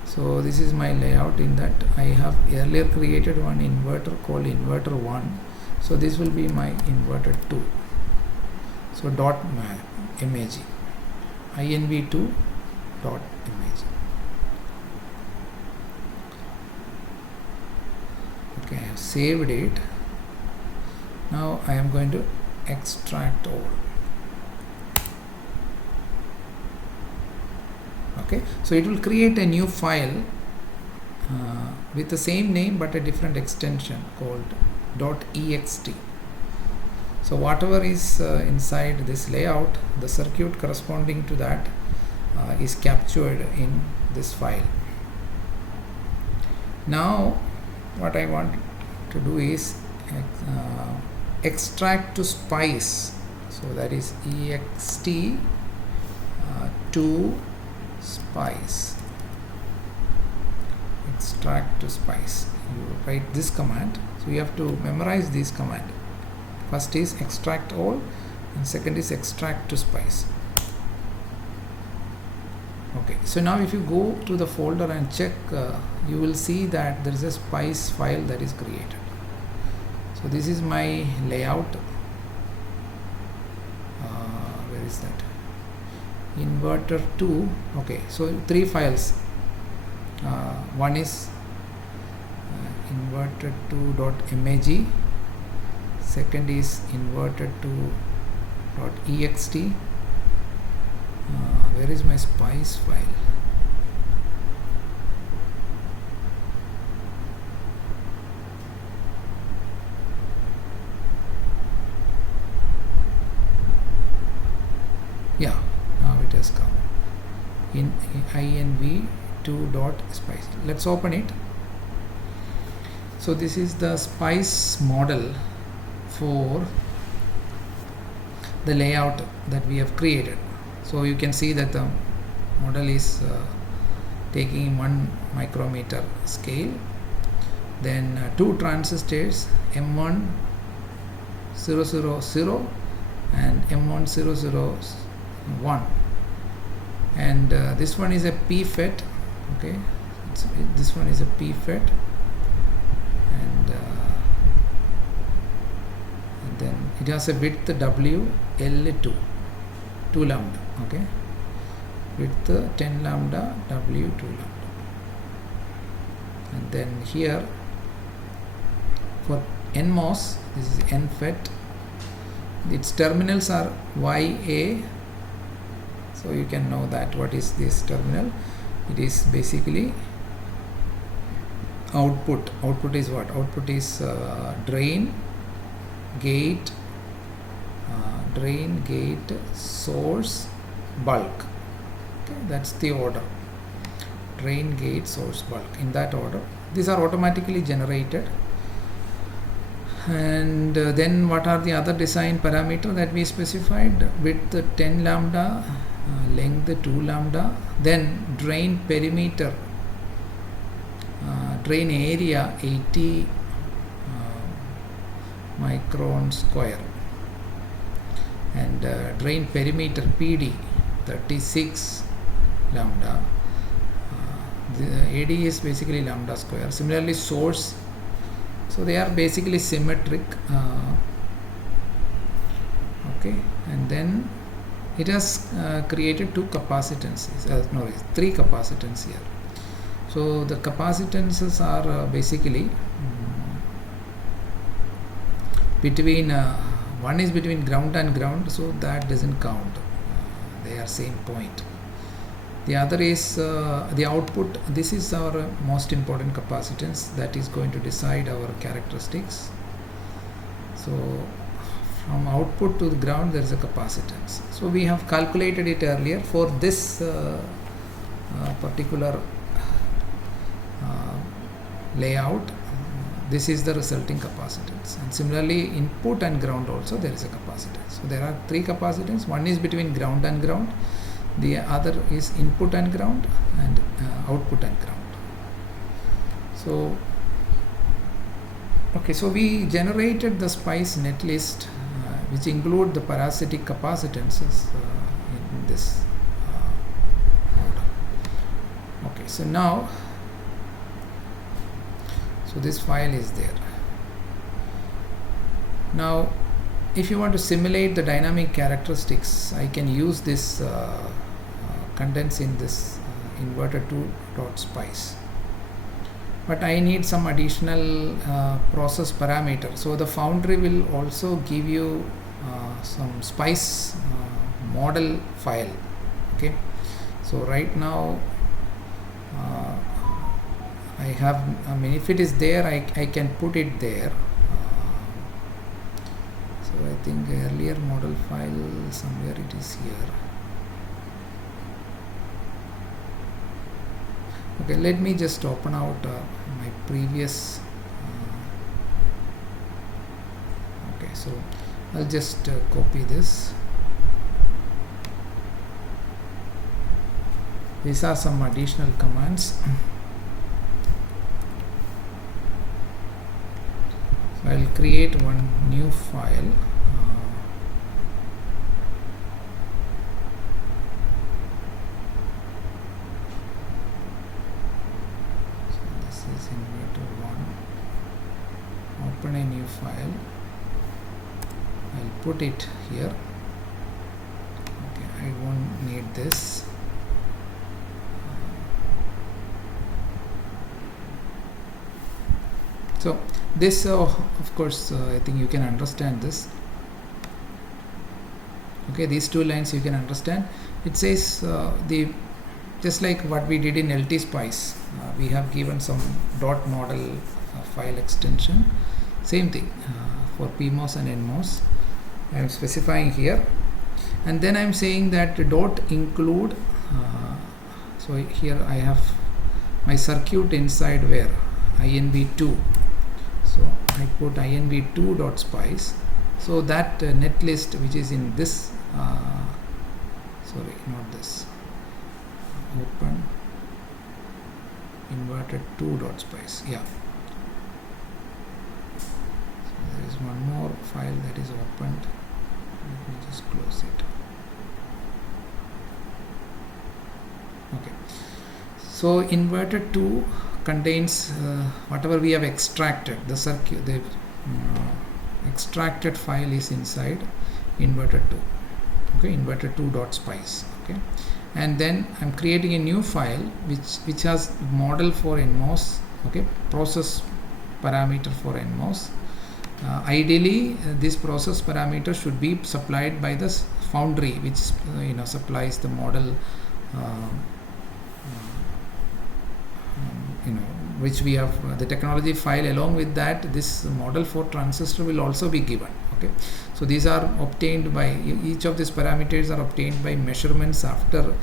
So this is my layout. In that I have earlier created one inverter called inverter 1. So this will be my inverter 2. So dot image, inv2 dot image. Okay, I have saved it. Now I am going to extract all. Okay, so it will create a new file with the same name but a different extension called .ext. So whatever is inside this layout, the circuit corresponding to that is captured in this file. Now what I want to do is extract to spice. So that is ext to spice. Extract to spice. you write this command. So you have to memorize this command. First is extract all and second is extract to spice. Okay, so now if you go to the folder and check, you will see that there is a spice file that is created. So this is my layout. Where is that? Inverter 2. Okay, so 3 files. One is inverter2.mag, second is inverter2.ext. Where is my spice file? Yeah, now it has come in inv2.spice. Let's open it. So this is the spice model for the layout that we have created. So you can see that the model is taking 1 micrometer scale, then 2 transistors M1 000 and M1 001, and this one is a PFET. Okay, this one is a PFET, and then it has a width W L2 2 lambda. Okay, width 10 lambda, W 2 lambda, and then here for NMOS this is NFET. Its terminals are YA. So you can know that what is this terminal. It is basically output. Output is what? Output is drain, gate, source, bulk. Okay, that's the order. Drain, gate, source, bulk, in that order. These are automatically generated. And then what are the other design parameter that we specified? Width 10 lambda, length 2 lambda, then drain perimeter, drain area 80 micron square, and drain perimeter PD 36 lambda. The AD is basically lambda square. Similarly source, so they are basically symmetric. Okay, and then it has created 2 capacitances, 3 capacitance here. So the capacitances are basically between one is between ground and ground, so that doesn't count. They are same point. The other is the output. This is our most important capacitance that is going to decide our characteristics. So from output to the ground there is a capacitance. So we have calculated it earlier for this particular layout. This is the resulting capacitance, and similarly input and ground also there is a capacitance. So there are 3 capacitance. One is between ground and ground, the other is input and ground, and output and ground. So okay, so we generated the SPICE netlist which include the parasitic capacitances in this model. Okay, so now this file is there. Now if you want to simulate the dynamic characteristics, I can use this contents in this inverter2.spice, but I need some additional process parameter. So the foundry will also give you some SPICE model file. Okay, so right now I have, I mean, if it is there, I can put it there. So I think earlier model file, somewhere it is here. Okay, let me just open out my previous. Okay, so I'll just copy this. These are some additional commands. I'll create one new file. So this is inverter 1. Open a new file. I'll put it here. Okay, I won't need this. So this of course I think you can understand this. Okay, these two lines you can understand. It says just like what we did in NGSpice, we have given some dot model file extension. Same thing for PMOS and NMOS. I am specifying here, and then I am saying that dot include. So here I have my circuit inside where INV2. So I put INV2.spice. So that netlist which is in this, sorry, not this. Open inverter2.spice. Yeah. So there is one more file that is opened. Let me just close it. Okay. So inverter 2 contains whatever we have extracted. The circuit, the extracted file is inside inverter 2. Okay, inverter2.spice. Okay, and then I'm creating a new file which has model for NMOS. Okay, process parameter for NMOS. Ideally, this process parameter should be supplied by the foundry, which supplies the model. Which we have the technology file. Along with that, this model for transistor will also be given. Okay, so these are obtained by each of these parameters are obtained by measurements after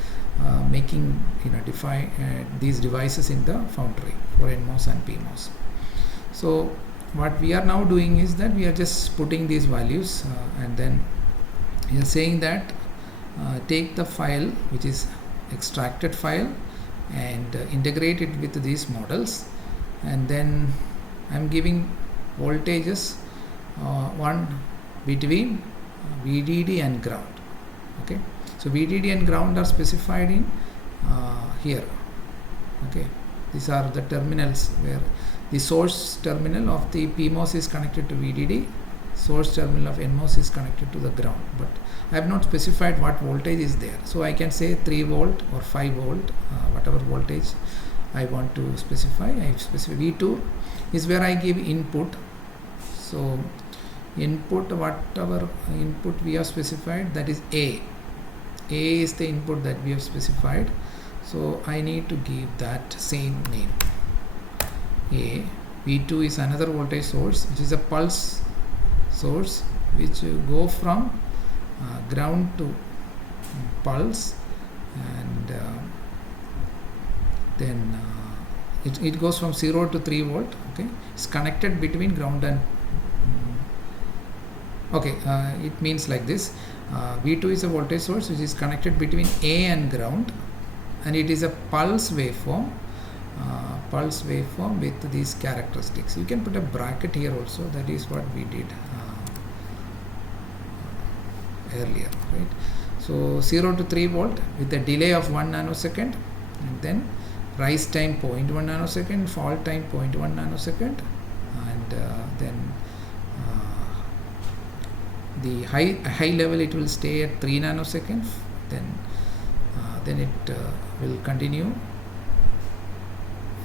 making define these devices in the foundry for NMOS and PMOS. So what we are now doing is that we are just putting these values and then we are saying that take the file which is extracted file and integrate it with these models, and then I'm giving voltages one between VDD and ground. Okay, so VDD and ground are specified in here. Okay, these are the terminals where the source terminal of the PMOS is connected to VDD, source terminal of NMOS is connected to the ground, but I have not specified what voltage is there. So I can say 3 volt or 5 volt, whatever voltage I want to specify. I specify V2 is where I give input. So input, whatever input we have specified, that is A. A is the input that we have specified. So I need to give that same name. A. V2 is another voltage source, which is a pulse source which go from ground to pulse, and then it goes from 0 to 3 volt. Okay, it's connected between ground and okay, it means like this. V2 is a voltage source which is connected between A and ground, and it is a pulse waveform with these characteristics. You can put a bracket here also. That is what we did earlier, right? So 0 to 3 volt with a delay of 1 nanosecond, and then rise time 0.1 nanosecond, fall time 0.1 nanosecond, and then the high level it will stay at 3 nanoseconds. Then it will continue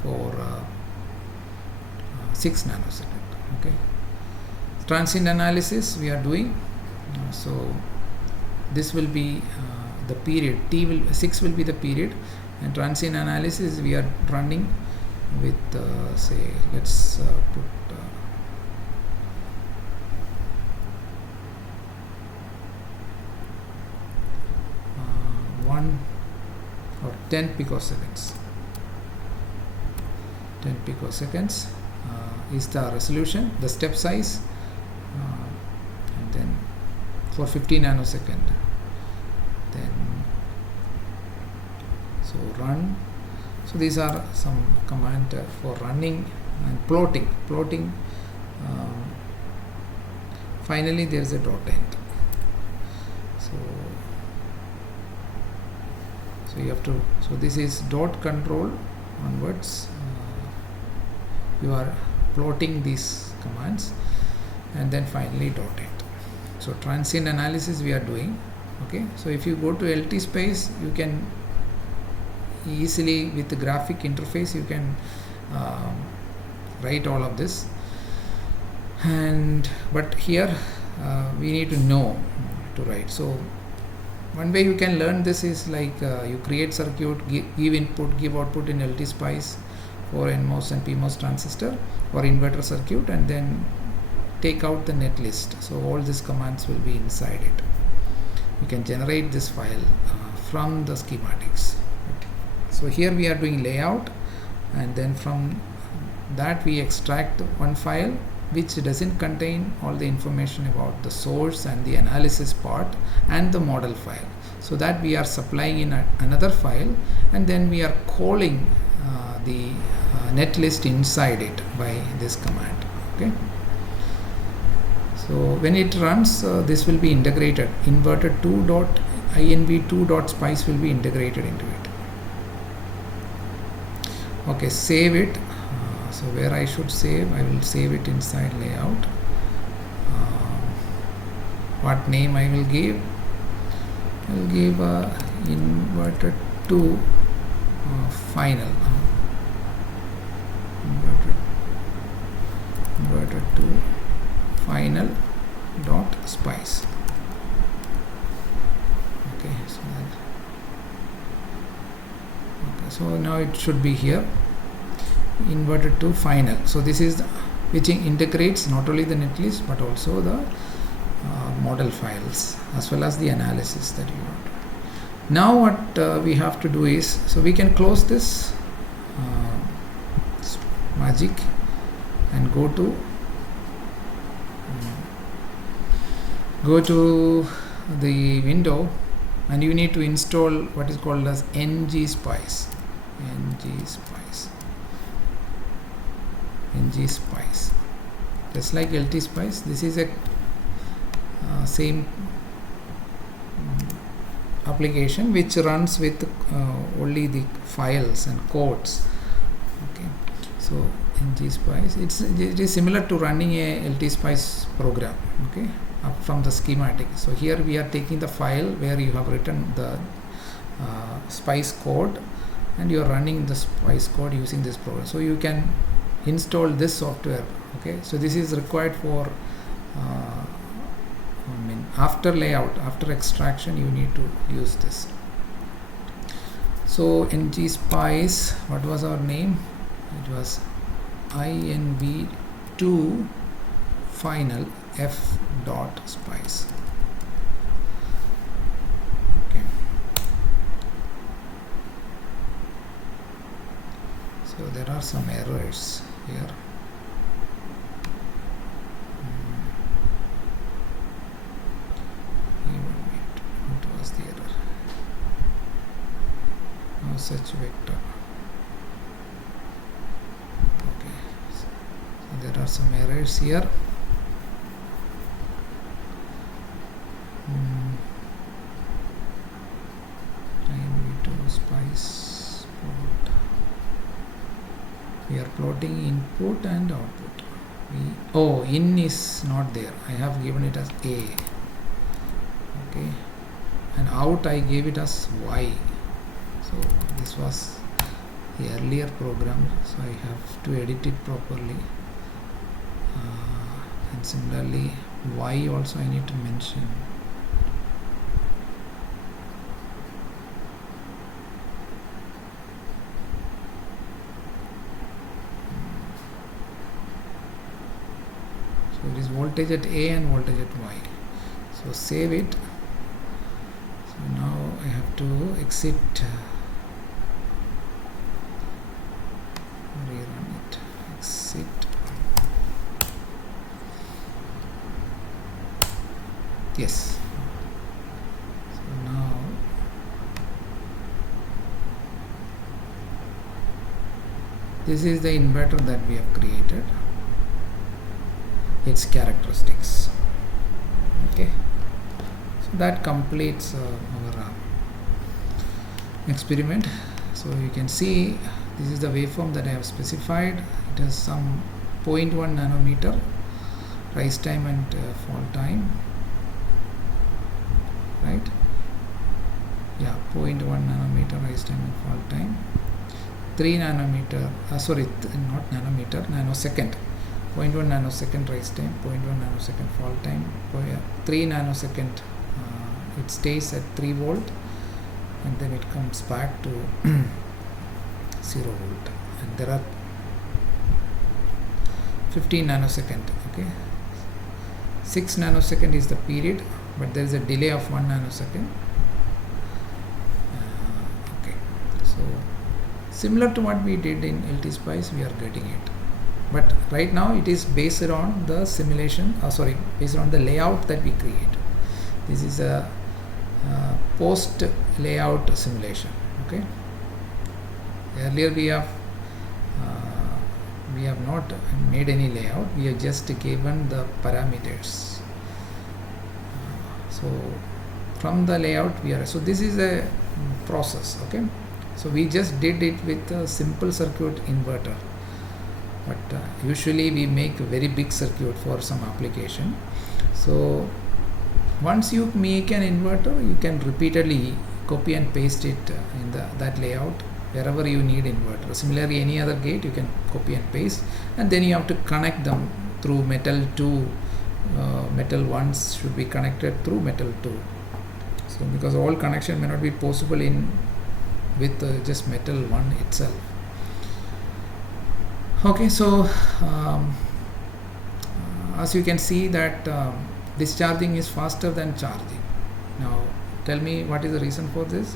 for 6 nanoseconds. Okay, transient analysis we are doing. So this will be the period. 6 will be the period, and transient analysis we are running with say, let's put 1 or 10 picoseconds. 10 picoseconds is the resolution, the step size, and then for 50 nanosecond. Then so run. So these are some command for running and plotting. finally there is a dot end. So you have to, so this is dot control onwards. You are plotting these commands, and then finally dot end. So transient analysis we are doing. Okay, so if you go to NGSpice, you can easily, with the graphic interface, you can write all of this. And but here we need to know to write. So one way you can learn this is like you create circuit, give input, give output in NGSpice for NMOS and PMOS transistor or inverter circuit, and then take out the netlist. So all these commands will be inside it. You can generate this file from the schematics. So here we are doing layout, and then from that we extract one file which doesn't contain all the information about the source and the analysis part and the model file. So that we are supplying in another file, and then we are calling the netlist inside it by this command. Okay. So when it runs, this will be integrated. Inverter2.inv2.spice will be integrated into it. Okay, save it. So where I should save, I will save it inside layout. What name I will give? I will give inverter2 final. Inverter2 final dot spice. Okay, so now it should be here, inverter2 final. So this is which integrates not only the netlist but also the model files as well as the analysis that you want. Now what we have to do is, so we can close this magic and go to the window, and you need to install what is called as NGSpice. NGSpice, just like NGSpice. This is a same application which runs with only the files and codes. Okay, so NGSpice, it is similar to running a NGSpice program. Okay, up from the schematic. So here we are taking the file where you have written the spice code, and you are running the spice code using this program. So you can install this software. Okay, so this is required for after layout, after extraction, you need to use this. So NGSpice, what was our name? It was inv2 final f dot spice. Okay, so there are some errors here. What was the error? No such vector. Okay, so there are some errors here. Spice plot. We are plotting input and output. In is not there. I have given it as A. Okay, and out I gave it as Y. So this was the earlier program, so I have to edit it properly. And similarly, Y also I need to mention. So it is voltage at A and voltage at Y. So save it. So now I have to exit, rerun it, exit. Yes. So now this is the inverter that we have created, its characteristics. Okay, so that completes our experiment. So you can see this is the waveform that I have specified. It has some 0.1 nanometer rise time and fall time, right? Yeah, 0.1 nanometer rise time and fall time, 3 nanometer, not nanometer, nanosecond, 0.1 nanosecond rise time, 0.1 nanosecond fall time, 3 nanosecond, it stays at 3 volt and then it comes back to 0 volt, and there are 15 nanosecond. Okay, 6 nanosecond is the period, but there is a delay of 1 nanosecond. Okay, so similar to what we did in NGSpice, we are getting it, but right now it is based on the simulation, based on the layout that we create. This is a post layout simulation. Okay, earlier we have not made any layout, we have just given the parameters. So from the layout so this is a process. Okay, so we just did it with a simple circuit inverter, but usually we make a very big circuit for some application. So once you make an inverter, you can repeatedly copy and paste it in that layout wherever you need inverter. Similarly, any other gate you can copy and paste, and then you have to connect them through metal 2. Metal 1s should be connected through metal 2. So because all connection may not be possible with just metal 1 itself. Okay, so as you can see that discharging is faster than charging. Now tell me, what is the reason for this?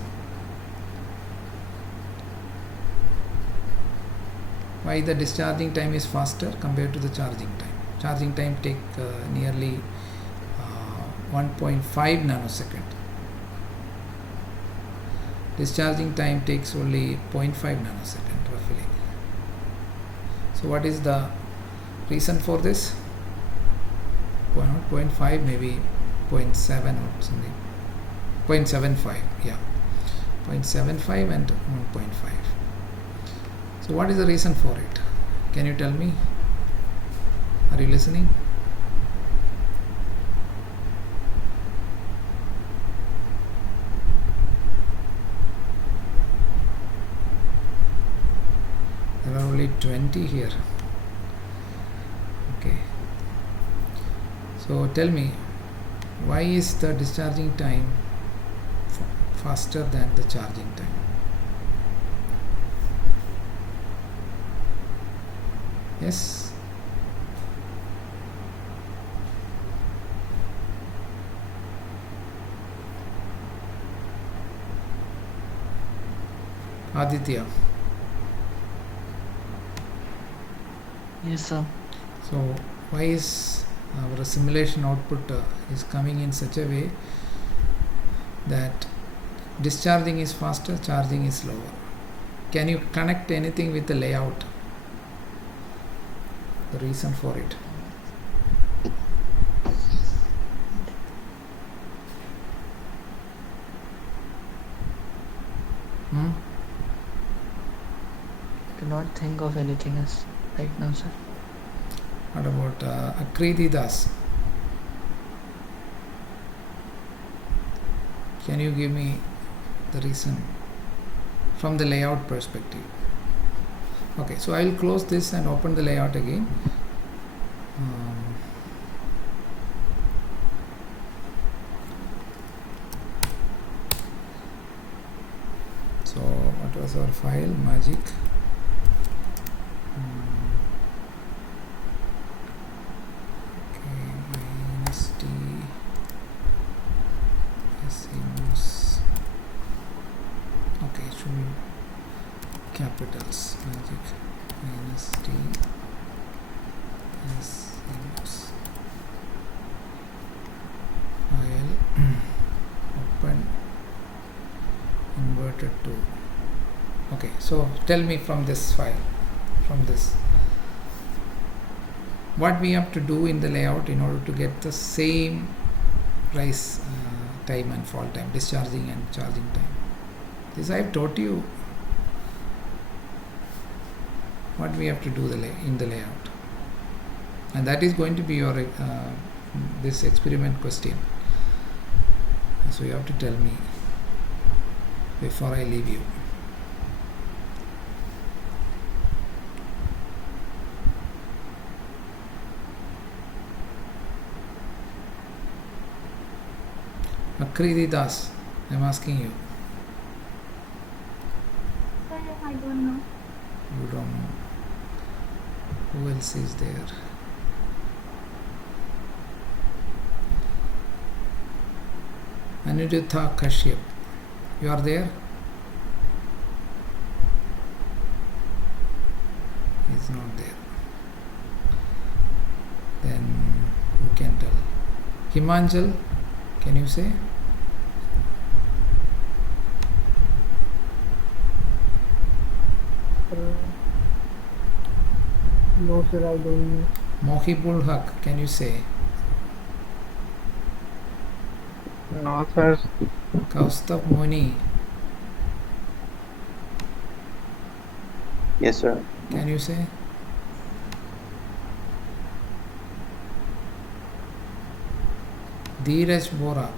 Why the discharging time is faster compared to the charging time? Charging time takes nearly 1.5 nanosecond. Discharging time takes only 0.5 nanosecond roughly. So what is the reason for this? 0.5, maybe 0.7 or something. 0.75, yeah. 0.75 and 1.5. So what is the reason for it? Can you tell me? Are you listening? There are only 20 here. Okay. So tell me, why is the discharging time faster than the charging time? Yes? Aditya. Yes, sir. So why is our simulation output is coming in such a way that discharging is faster, charging is slower? Can you connect anything with the layout? The reason for it? Cannot think of anything else right now, sir. What about Akriti Das? Can you give me the reason from the layout perspective? Okay, so I will close this and open the layout again. So what was our file? Magic. Okay, -t CMOS. Okay, it should be capitals. Magic -t CMOS. File. Open. Inverter 2. Okay, so tell me from this file, from this, what we have to do in the layout in order to get the same rise time and fall time, discharging and charging time. This I have taught you what we have to do in the layout, and that is going to be your this experiment question. So you have to tell me before I leave you. Akriti Das, I am asking you. Sir, I don't know. You don't know. Who else is there? Aniruddha Kashyap. You are there? He is not there. Then who can tell? Himanjal, can you say? No, sir, I don't know. Mohibul Haq, can you say? No, sir. Kaustaf Moni, Yes, sir. can you say? Dheeraj Bora.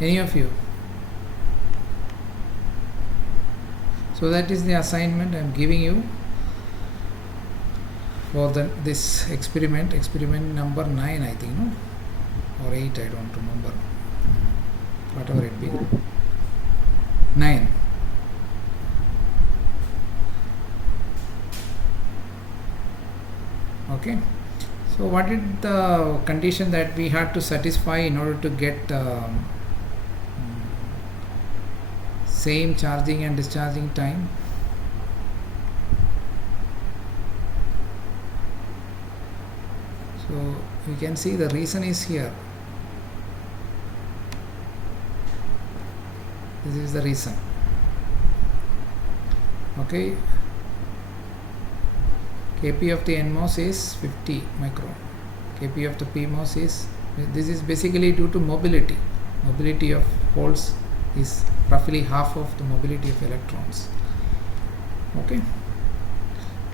Any of you? So that is the assignment I am giving you for this experiment number 9, I think, no? Or 8, I don't remember. Whatever it be. 9. Okay. So what is the condition that we had to satisfy in order to get same charging and discharging time? So you can see the reason is here. This is the reason. Okay. Kp of the NMOS is 50 micron. Kp of the PMOS is, this is basically due to mobility. Mobility of holes is roughly half of the mobility of electrons. Okay.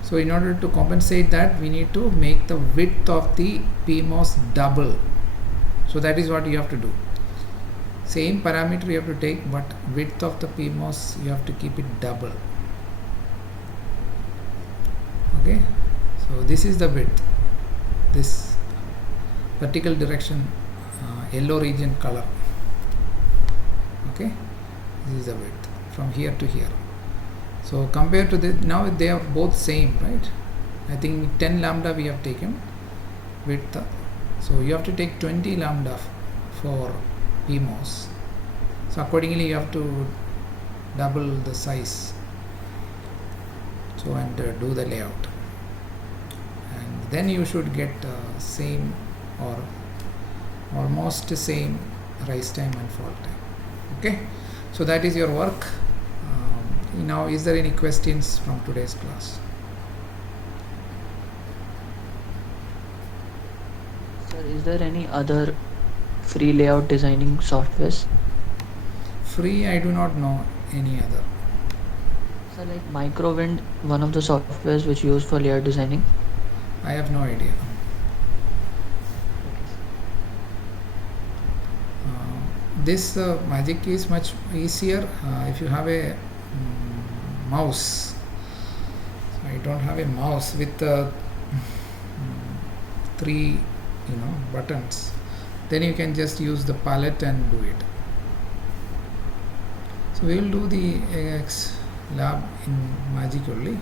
So in order to compensate that, we need to make the width of the PMOS double. So that is what you have to do. Same parameter you have to take, but width of the PMOS you have to keep it double. Okay. So this is the width. This vertical direction, yellow region color. Okay. This is the width from here to here. So compared to this, now they are both same, right? I think 10 lambda we have taken width. So you have to take 20 lambda for PMOS. So accordingly you have to double the size. So and do the layout. And then you should get same or almost same rise time and fall time. Okay. So that is your work. Now, is there any questions from today's class? Sir, is there any other free layout designing softwares? Free, I do not know any other. Sir, like Microwind, one of the softwares which you use for layout designing? I have no idea. This magic is much easier if you have a mouse. So I don't have a mouse with 3 buttons. Then you can just use the palette and do it. So we will do the AX lab in Magic only.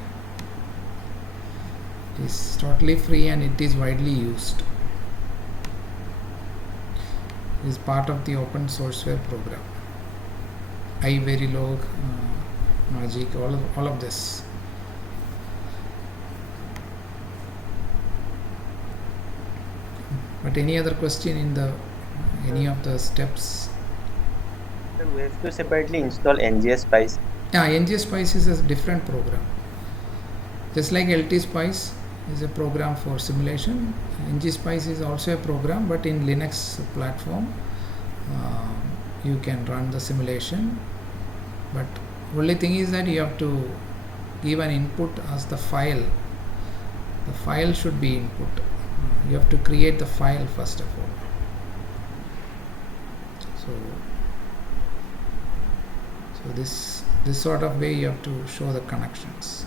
It is totally free and it is widely used. It is part of the open sourceware program. iVerilog, Magic, all of this. But any other question in any of the steps? So we have to separately install NGSpice. Yeah, NGSpice is a different program. Just like NGSpice is a program for simulation, NGSpice is also a program, but in Linux platform you can run the simulation, but only thing is that you have to give an input as the file. The file should be input. You have to create the file first of all. So this sort of way you have to show the connections.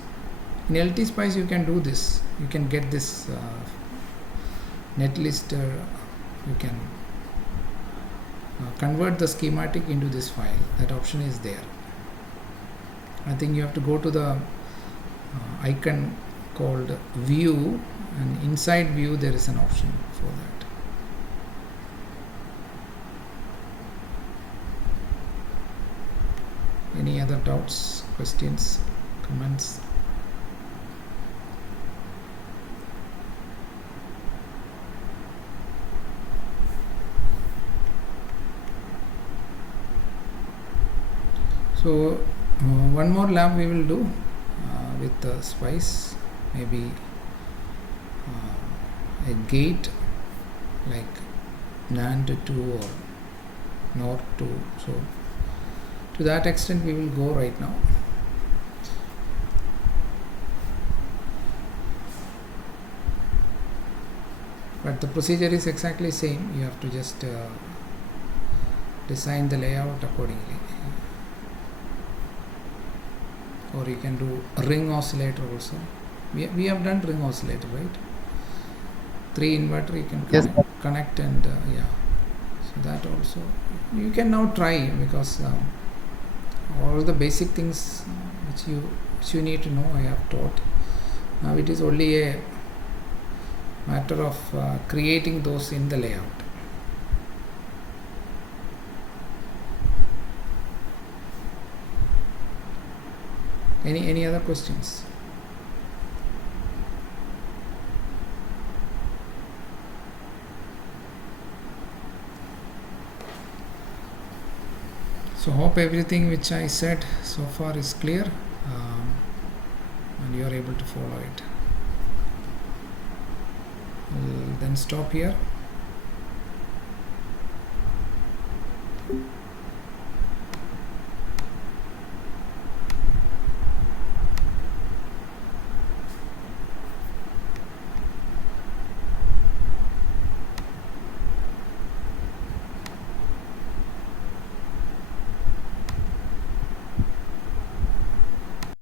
In NGSpice you can do this. You can get this netlist. You can convert the schematic into this file. That option is there. I think you have to go to the icon called view, and inside view there is an option for that. Any other doubts, questions, comments? So one more lab we will do with the spice, maybe a gate like NAND 2 or NOR 2. So to that extent we will go right now. But the procedure is exactly same. You have to just design the layout accordingly. Or you can do a ring oscillator also. We have done ring oscillator, right? 3 inverter you can connect and yeah. So that also you can now try, because all the basic things which you need to know I have taught. Now it is only a matter of creating those in the layout. Any other questions? So hope everything which I said so far is clear, and you are able to follow it. We'll then stop here.